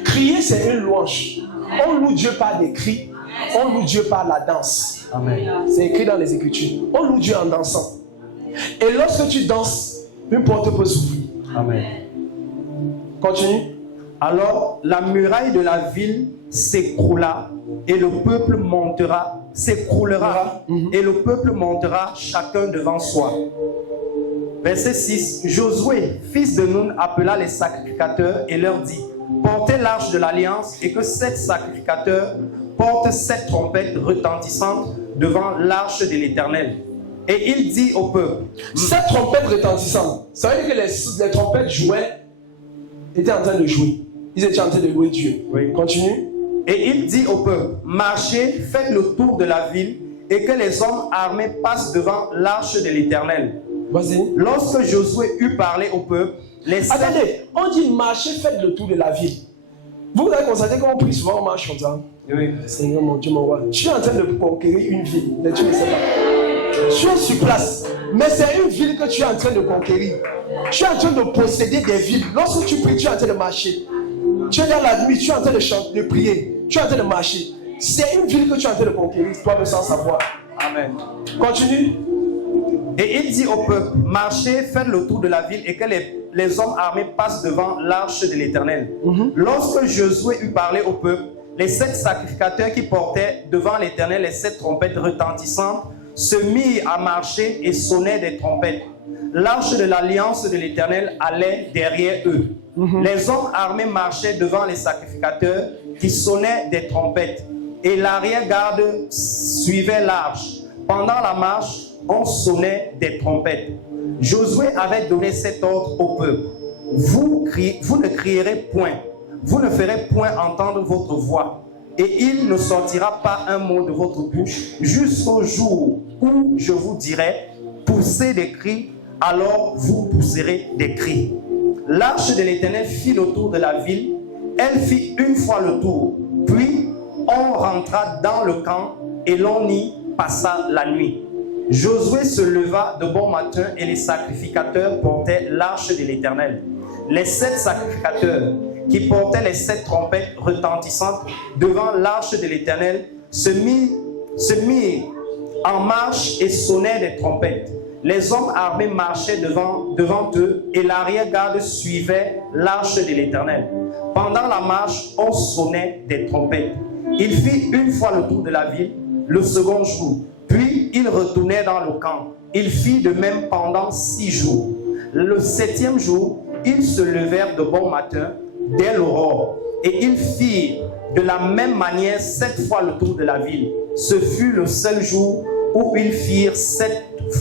Crier, c'est une louange. On loue Dieu par des cris. On loue Dieu par la danse. Amen. C'est écrit dans les Écritures. On loue Dieu en dansant. Et lorsque tu danses, une porte peut s'ouvrir. Amen. Continue. Alors la muraille de la ville s'écroula et le peuple montera, s'écroulera et le peuple montera chacun devant soi. Verset 6. Josué, fils de Nun, appela les sacrificateurs et leur dit, portez l'arche de l'alliance et que 7 sacrificateurs portent 7 trompettes retentissantes devant l'arche de l'Éternel. Et il dit au peuple, 7 trompettes retentissantes. Ça veut dire que les trompettes jouaient étaient en train de jouer. Ils étaient en train de louer Dieu. Oui. Continue. Et il dit au peuple, marchez, faites le tour de la ville, et que les hommes armés passent devant l'arche de l'Éternel. Vas-y. Lorsque Josué eut parlé au peuple, les Attendez, on dit marchez, faites le tour de la ville. Vous avez constaté qu'on prie souvent, on marche comme ça. Oui. Seigneur mon Dieu, mon roi. Tu es en train de conquérir une ville, mais tu ne sais pas. Tu es sur place, mais c'est une ville que tu es en train de conquérir. Tu es en train de posséder des villes. Lorsque tu pries, tu es en train de marcher. Tu es dans la nuit, tu es en train de chanter, de prier. Tu es en train de marcher. C'est une ville que tu es en train de conquérir, toi-même sans savoir. Amen. Continue. Et il dit au peuple, marchez, faites le tour de la ville, et que les hommes armés passent devant l'arche de l'Éternel. Lorsque Josué eut parlé au peuple, les 7 sacrificateurs qui portaient devant l'Éternel les 7 trompettes retentissantes se mirent à marcher et sonnaient des trompettes. L'arche de l'alliance de l'Éternel allait derrière eux. Les hommes armés marchaient devant les sacrificateurs qui sonnaient des trompettes, et l'arrière-garde suivait l'arche. Pendant la marche, on sonnait des trompettes. Josué avait donné cet ordre au peuple. Vous ne crierez point, vous ne ferez point entendre votre voix, et il ne sortira pas un mot de votre bouche jusqu'au jour où je vous dirai, poussez des cris, alors vous pousserez des cris. L'arche de l'Éternel fit le tour de la ville, elle fit une fois le tour, puis on rentra dans le camp et l'on y passa la nuit. Josué se leva de bon matin et les sacrificateurs portaient l'arche de l'Éternel. Les 7 sacrificateurs qui portaient les 7 trompettes retentissantes devant l'arche de l'Éternel se mirent en marche et sonnaient des trompettes. Les hommes armés marchaient devant eux et l'arrière-garde suivait l'arche de l'Éternel. Pendant la marche, on sonnait des trompettes. Il fit une fois le tour de la ville le second jour. Puis il retournait dans le camp. Il fit de même pendant 6 jours. Le 7e jour, ils se levèrent de bon matin dès l'aurore. Et ils firent de la même manière 7 fois le tour de la ville. Ce fut le seul jour où ils firent 7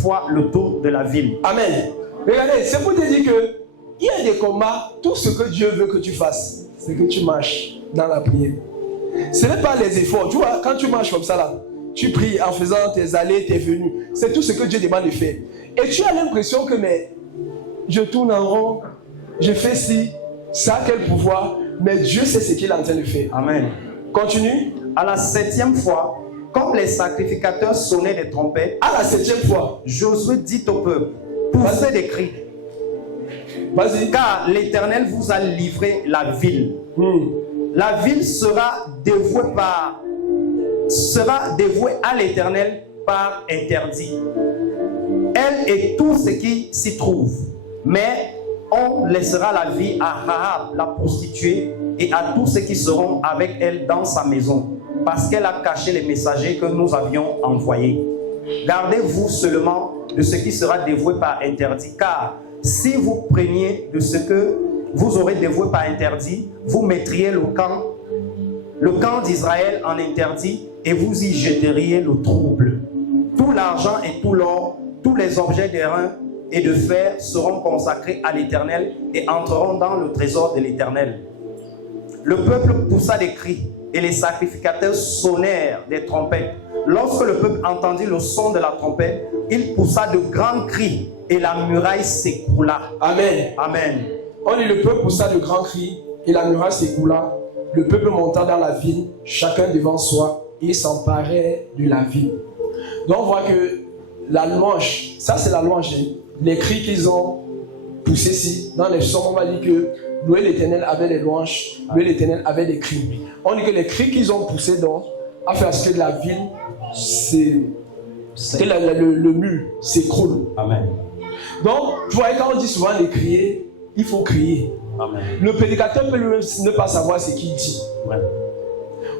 fois le tour de la ville. Amen. Regardez, c'est pour te dire que il y a des combats, tout ce que Dieu veut que tu fasses, c'est que tu marches dans la prière. Ce n'est pas les efforts. Tu vois, quand tu marches comme ça là, tu pries en faisant tes allées, tes venues. C'est tout ce que Dieu demande de faire. Et tu as l'impression que je tourne en rond, je fais ci, ça a quel pouvoir, mais Dieu sait ce qu'il est en train de faire. Amen. Continue. À la 7e fois, comme les sacrificateurs sonnaient des trompettes, à la 7e fois, Josué dit au peuple, poussez des cris. Vas-y. Car l'Éternel vous a livré la ville. La ville sera dévouée à l'Éternel par interdit. Elle et tout ce qui s'y trouve. Mais on laissera la vie à Rahab, la prostituée, et à tous ceux qui seront avec elle dans sa maison, parce qu'elle a caché les messagers que nous avions envoyés. Gardez-vous seulement de ce qui sera dévoué par interdit, car si vous preniez de ce que vous aurez dévoué par interdit, vous mettriez le camp d'Israël en interdit et vous y jeteriez le trouble. Tout l'argent et tout l'or, tous les objets d'airain et de fer seront consacrés à l'Éternel et entreront dans le trésor de l'Éternel. Le peuple poussa des cris et les sacrificateurs sonnèrent des trompettes. Lorsque le peuple entendit le son de la trompette, il poussa de grands cris et la muraille s'écroula. Amen. Amen. On dit le peuple poussa de grands cris et la muraille s'écroula. Le peuple monta dans la ville, chacun devant soi, et s'emparait de la ville. Donc on voit que la louange, ça c'est la louange, les cris qu'ils ont poussés ici. Dans les psaumes, on va dire que louer l'Éternel avait des louanges, louer l'Éternel avait des cris. On dit que les cris qu'ils ont poussés donc, a fait à ce que la ville, le mur s'écroule. Amen. Donc, tu vois, quand on dit souvent de crier, il faut crier. Amen. Le prédicateur peut lui ne pas savoir ce qu'il dit. Ouais.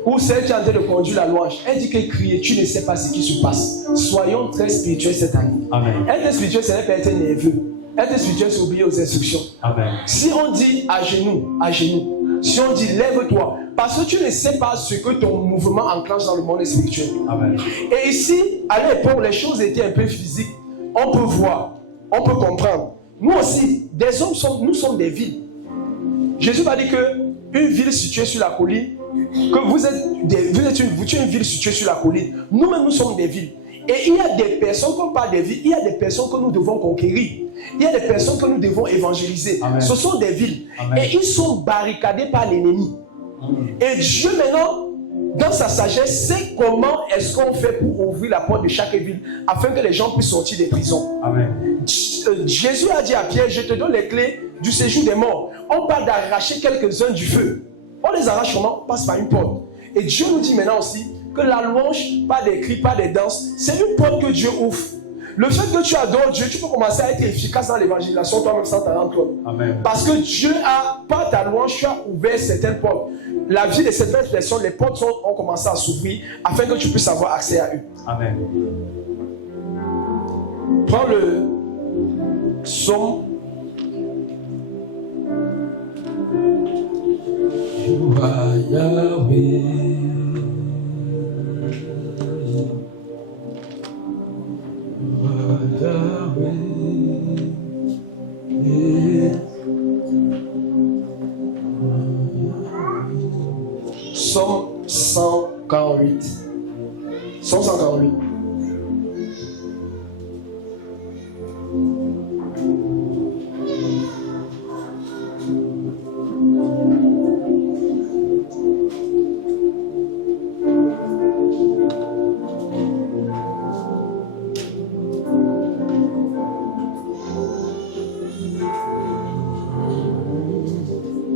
Ou celle qui est en train de conduire la louange, elle dit que crier, tu ne sais pas ce qui se passe. Soyons très spirituels cette année. Amen. Être spirituel, ce n'est pas être nerveux. Être spirituel, c'est obéir aux instructions. Amen. Si on dit à genoux, à genoux. Si on dit lève-toi, parce que tu ne sais pas ce que ton mouvement enclenche dans le monde spirituel. Amen. Et ici, à l'époque, les choses étaient un peu physiques. On peut voir, on peut comprendre. Nous aussi, des hommes nous sommes des villes. Jésus va dire qu'une ville située sur la colline, que vous êtes une ville située sur la colline. Nous-mêmes, nous sommes des villes. Et il y a des personnes, comme par des villes, il y a des personnes que nous devons conquérir. Il y a des personnes que nous devons évangéliser. Amen. Ce sont des villes. Amen. Et ils sont barricadés par l'ennemi. Et Dieu maintenant, dans sa sagesse, sait comment est-ce qu'on fait pour ouvrir la porte de chaque ville afin que les gens puissent sortir des prisons. Amen. Jésus a dit à Pierre, je te donne les clés du séjour des morts. On parle d'arracher quelques-uns du feu. On les arrache comment? On passe par une porte. Et Dieu nous dit maintenant aussi que la louange, pas des cris, pas des danses, c'est une porte que Dieu ouvre. Le fait que tu adores Dieu, tu peux commencer à être efficace dans l'évangélisation toi-même sans t'en rendre compte. Amen. Parce que Dieu a, par ta louange, tu as ouvert certaines portes. La vie de certaines personnes, les portes ont commencé à s'ouvrir afin que tu puisses avoir accès à eux. Amen. Prends le psaume. You are Yahweh. Psaume 148. Psaume 148.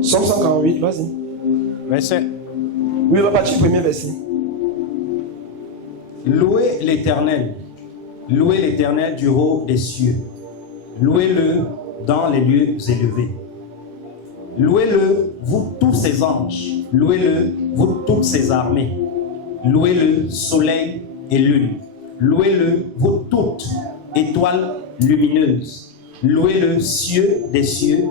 Psaume 148, vas-y. Verset. Oui, on va partir du premier verset. Louez l'Éternel du haut des cieux. Louez-le dans les lieux élevés. Louez-le, vous tous ses anges. Louez-le, vous toutes ses armées. Louez-le, soleil et lune. Louez-le, vous toutes étoiles lumineuses. Louez-le, cieux des cieux.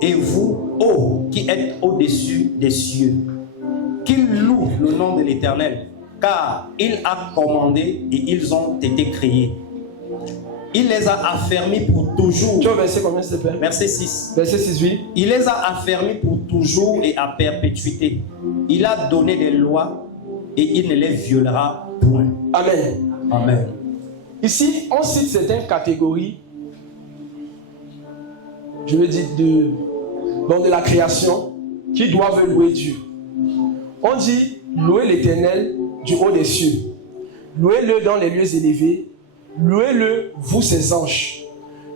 Et vous, ô qui êtes au-dessus des cieux, qu'ils louent le nom de l'Éternel, car il a commandé et ils ont été créés. Il les a affermis pour toujours. Tu as verset combien, s'il te plaît? Verset 6. Verset 6, oui. Il les a affermis pour toujours et à perpétuité. Il a donné des lois et il ne les violera point. Amen. Amen. Ici, on cite certaines catégories, je veux dire, de la création qui doivent louer Dieu. On dit louez l'Éternel du haut des cieux. Louez-le dans les lieux élevés. Louez-le, vous ses anges.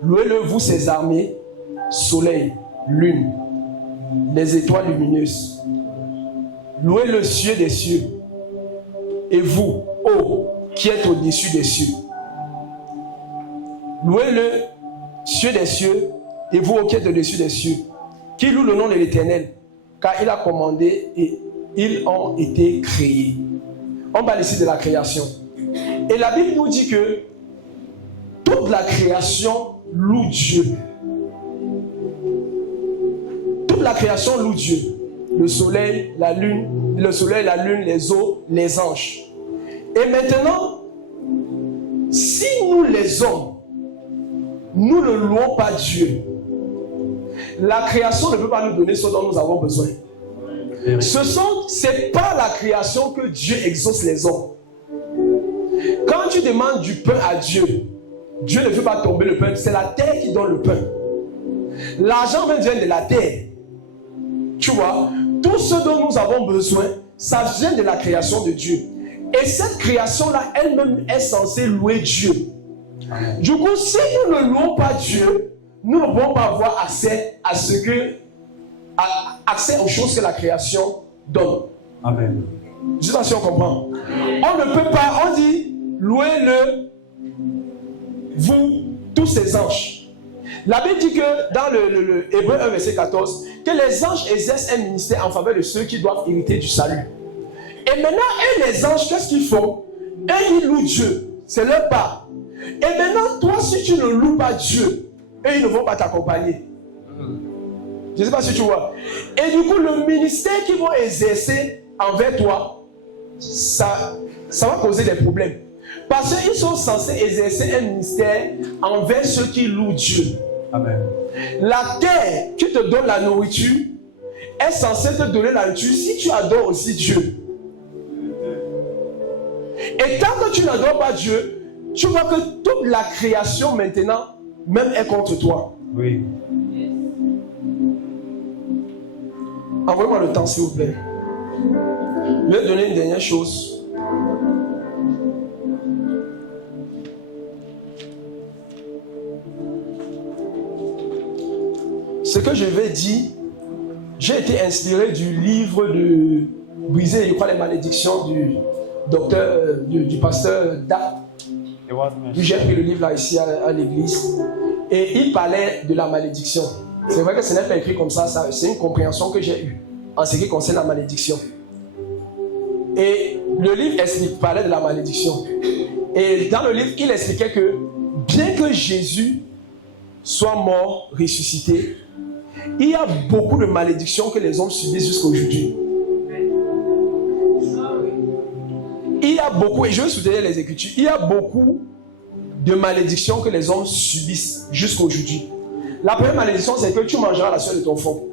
Louez-le, vous ses armées, soleil, lune, les étoiles lumineuses. Louez le cieux des cieux. Et vous, ô qui êtes au-dessus des cieux. Louez le cieux des cieux. Et vous, ô qui êtes au-dessus des cieux. Qui loue le nom de l'Éternel, car il a commandé et ils ont été créés. On parle ici de la création. Et la Bible nous dit que toute la création loue Dieu. Toute la création loue Dieu. Le soleil, la lune, les eaux, les anges. Et maintenant, si nous les hommes, nous ne louons pas Dieu, la création ne peut pas nous donner ce dont nous avons besoin. C'est pas la création que Dieu exauce les hommes. Quand tu demandes du pain à Dieu, Dieu ne fait pas tomber le pain, c'est la terre qui donne le pain. L'argent vient de la terre. Tu vois, tout ce dont nous avons besoin, ça vient de la création de Dieu. Et cette création-là, elle-même est censée louer Dieu. Du coup, si nous ne louons pas Dieu, nous ne pouvons pas avoir accès accès aux choses que la création donne. Amen. Je ne sais pas si on comprend. On ne peut pas, on dit, louez-le, vous, tous ces anges. La Bible dit que dans le Hébreu 1, verset 14, que les anges exercent un ministère en faveur de ceux qui doivent hériter du salut. Et maintenant, les anges, qu'est-ce qu'ils font? Ils louent Dieu. C'est leur part. Et maintenant, toi, si tu ne loues pas Dieu, ils ne vont pas t'accompagner. Je ne sais pas si tu vois. Et du coup, le ministère qu'ils vont exercer envers toi, ça va causer des problèmes. Parce qu'ils sont censés exercer un ministère envers ceux qui louent Dieu. Amen. La terre qui te donne la nourriture est censé te donner la nourriture si tu adores aussi Dieu. Et tant que tu n'adores pas Dieu, tu vois que toute la création maintenant, même est contre toi. Oui. Envoyez-moi le temps, s'il vous plaît. Je vais donner une dernière chose. Ce que je vais dire, j'ai été inspiré du livre de Briser, je crois, les malédictions du docteur, du pasteur Da. J'ai pris le livre là ici à l'église. Et il parlait de la malédiction. C'est vrai que ce n'est pas écrit comme ça, c'est une compréhension que j'ai eue en ce qui concerne la malédiction. Et le livre parlait de la malédiction. Et dans le livre, il expliquait que bien que Jésus soit mort, ressuscité, il y a beaucoup de malédictions que les hommes subissent jusqu'à aujourd'hui. Il y a beaucoup, et je vais soutenir les Écritures, il y a beaucoup de malédictions que les hommes subissent jusqu'à aujourd'hui. La première malédiction, c'est que tu mangeras la sueur de ton front.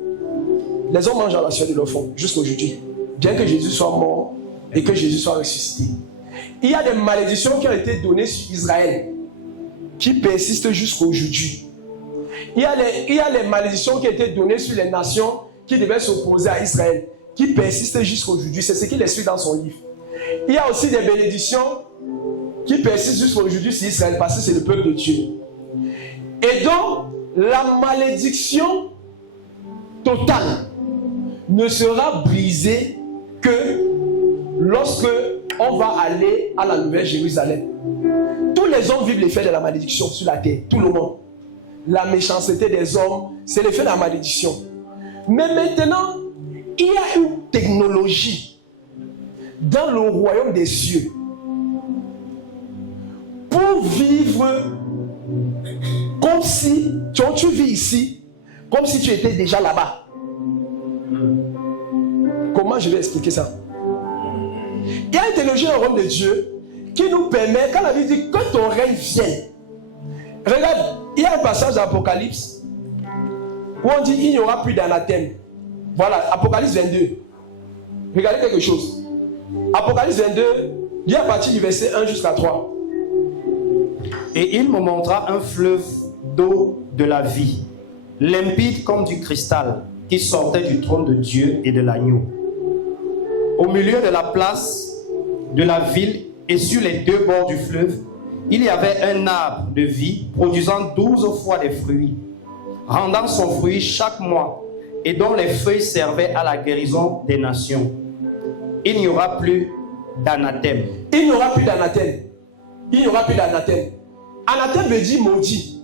Les hommes mangent la sueur de leur front jusqu'à aujourd'hui. Bien que Jésus soit mort et que Jésus soit ressuscité. Il y a des malédictions qui ont été données sur Israël qui persistent jusqu'à aujourd'hui. Il y a les malédictions qui ont été données sur les nations qui devaient s'opposer à Israël, qui persistent jusqu'à aujourd'hui. C'est ce qu'il explique dans son livre. Il y a aussi des bénédictions qui persistent jusqu'à aujourd'hui sur Israël parce que c'est le peuple de Dieu. Et donc, la malédiction totale ne sera brisée que lorsque on va aller à la Nouvelle Jérusalem. Tous les hommes vivent l'effet de la malédiction sur la terre, tout le monde. La méchanceté des hommes, c'est l'effet de la malédiction. Mais maintenant, il y a une technologie dans le royaume des cieux pour vivre comme si tu vis ici, comme si tu étais déjà là-bas. Comment je vais expliquer ça? Il y a une technologie dans le royaume de Dieu qui nous permet, quand la Bible dit que ton règne vienne. Regarde, il y a un passage d'Apocalypse où on dit il n'y aura plus d'anathème. Voilà, Apocalypse 22. Regardez quelque chose. Apocalypse 22, dit à partir du verset 1 jusqu'à 3. Et il me montra un fleuve d'eau de la vie, limpide comme du cristal, qui sortait du trône de Dieu et de l'agneau. Au milieu de la place de la ville et sur les deux bords du fleuve, il y avait un arbre de vie produisant 12 fois des fruits, rendant son fruit chaque mois, et dont les feuilles servaient à la guérison des nations. Il n'y aura plus d'anathème. Il n'y aura plus d'anathème. Il n'y aura plus d'anathème. Anathème veut dire maudit.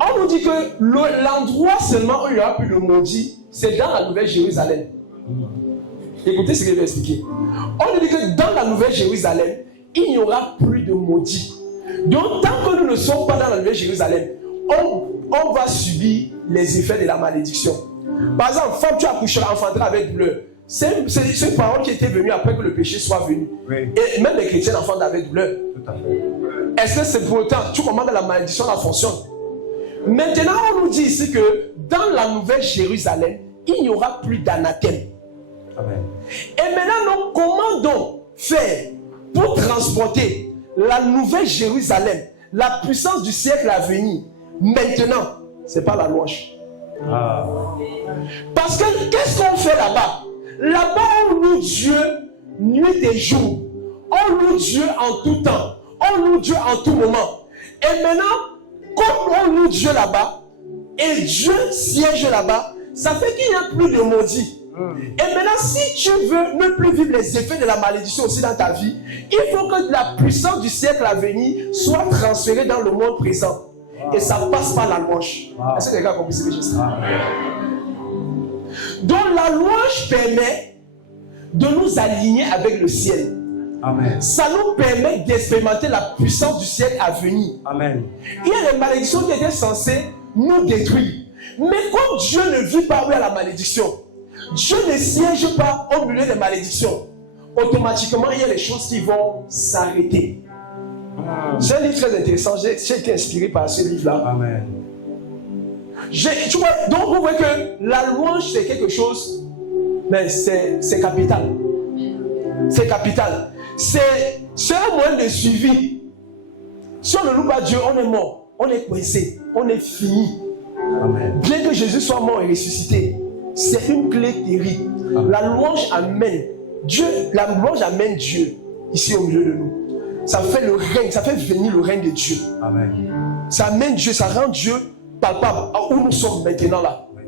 On nous dit que l'endroit seulement où il n'y aura plus de maudit, c'est dans la Nouvelle Jérusalem. Écoutez ce que je vais expliquer. On nous dit que dans la Nouvelle Jérusalem, il n'y aura plus de maudit. Donc, tant que nous ne sommes pas dans la Nouvelle Jérusalem, on va subir les effets de la malédiction. Par exemple, femme, tu accoucheras, enfanteras avec douleur. C'est une parole qui était venue après que le péché soit venu. Oui. Et même les chrétiens enfantent avec douleur. Tout à fait. Est-ce que c'est pour autant, tu comprends que la malédiction la fonctionne? Maintenant, on nous dit ici que dans la Nouvelle Jérusalem, il n'y aura plus d'anathème. Amen. Et maintenant, comment donc faire pour transporter la Nouvelle Jérusalem, la puissance du siècle à venir? Maintenant, c'est pas la louange. Ah. Parce que qu'est-ce qu'on fait là-bas? Là-bas, on loue Dieu nuit et jour. On loue Dieu en tout temps. On loue Dieu en tout moment. Et maintenant, comme on loue Dieu là-bas, et Dieu siège là-bas, ça fait qu'il n'y a plus de maudit. Et maintenant, si tu veux ne plus vivre les effets de la malédiction aussi dans ta vie, il faut que la puissance du siècle à venir soit transférée dans le monde présent. Et ça passe par la louange. Est-ce que les gars ont compris ce que je dis? Donc la louange permet de nous aligner avec le ciel. Amen. Ça nous permet d'expérimenter la puissance du ciel à venir. Amen. Il y a des malédictions qui étaient censées nous détruire. Mais comme Dieu ne vit pas à la malédiction, Dieu ne siège pas au milieu des malédictions, automatiquement il y a des choses qui vont s'arrêter. C'est un livre très intéressant. J'ai été inspiré par ce livre-là. Amen. Tu vois, donc vous voyez que la louange c'est quelque chose Mais c'est capital. C'est capital. C'est un moyen de suivi. Si on ne loue pas Dieu, on est mort. On est coincé. On est fini. Amen. Bien que Jésus soit mort et ressuscité, c'est une clé terrible. Amen. La louange amène Dieu. La louange amène Dieu ici au milieu de nous. Ça fait le règne, ça fait venir le règne de Dieu. Amen. Ça amène Dieu, ça rend Dieu palpable où nous sommes maintenant là. Oui.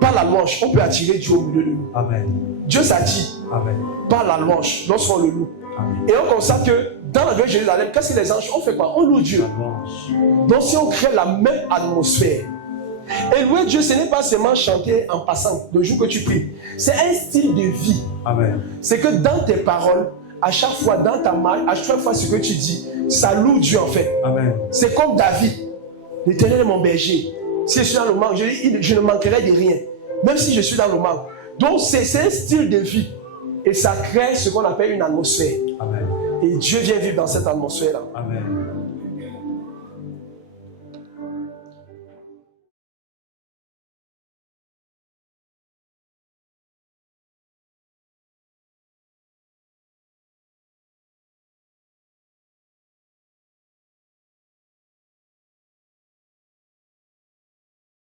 Par la louange, on peut attirer Dieu au milieu de nous. Amen. Dieu s'attire Amen. par la louange lorsqu'on le loue. Amen. Et on constate que dans la ville de Jérusalem, quand c'est les anges, on fait quoi? On loue Dieu. La louange. Donc si on crée la même atmosphère. Et louer Dieu, ce n'est pas seulement chanter en passant le jour que tu pries. C'est un style de vie. Amen. C'est que dans tes paroles, à chaque fois dans ta marche, à chaque fois ce que tu dis, ça loue Dieu en fait. Amen. C'est comme David. L'Éternel est mon berger. Si je suis dans le manque, je ne manquerai de rien. Même si je suis dans le manque. Donc c'est un style de vie. Et ça crée ce qu'on appelle une atmosphère. Amen. Et Dieu vient vivre dans cette atmosphère-là. Amen.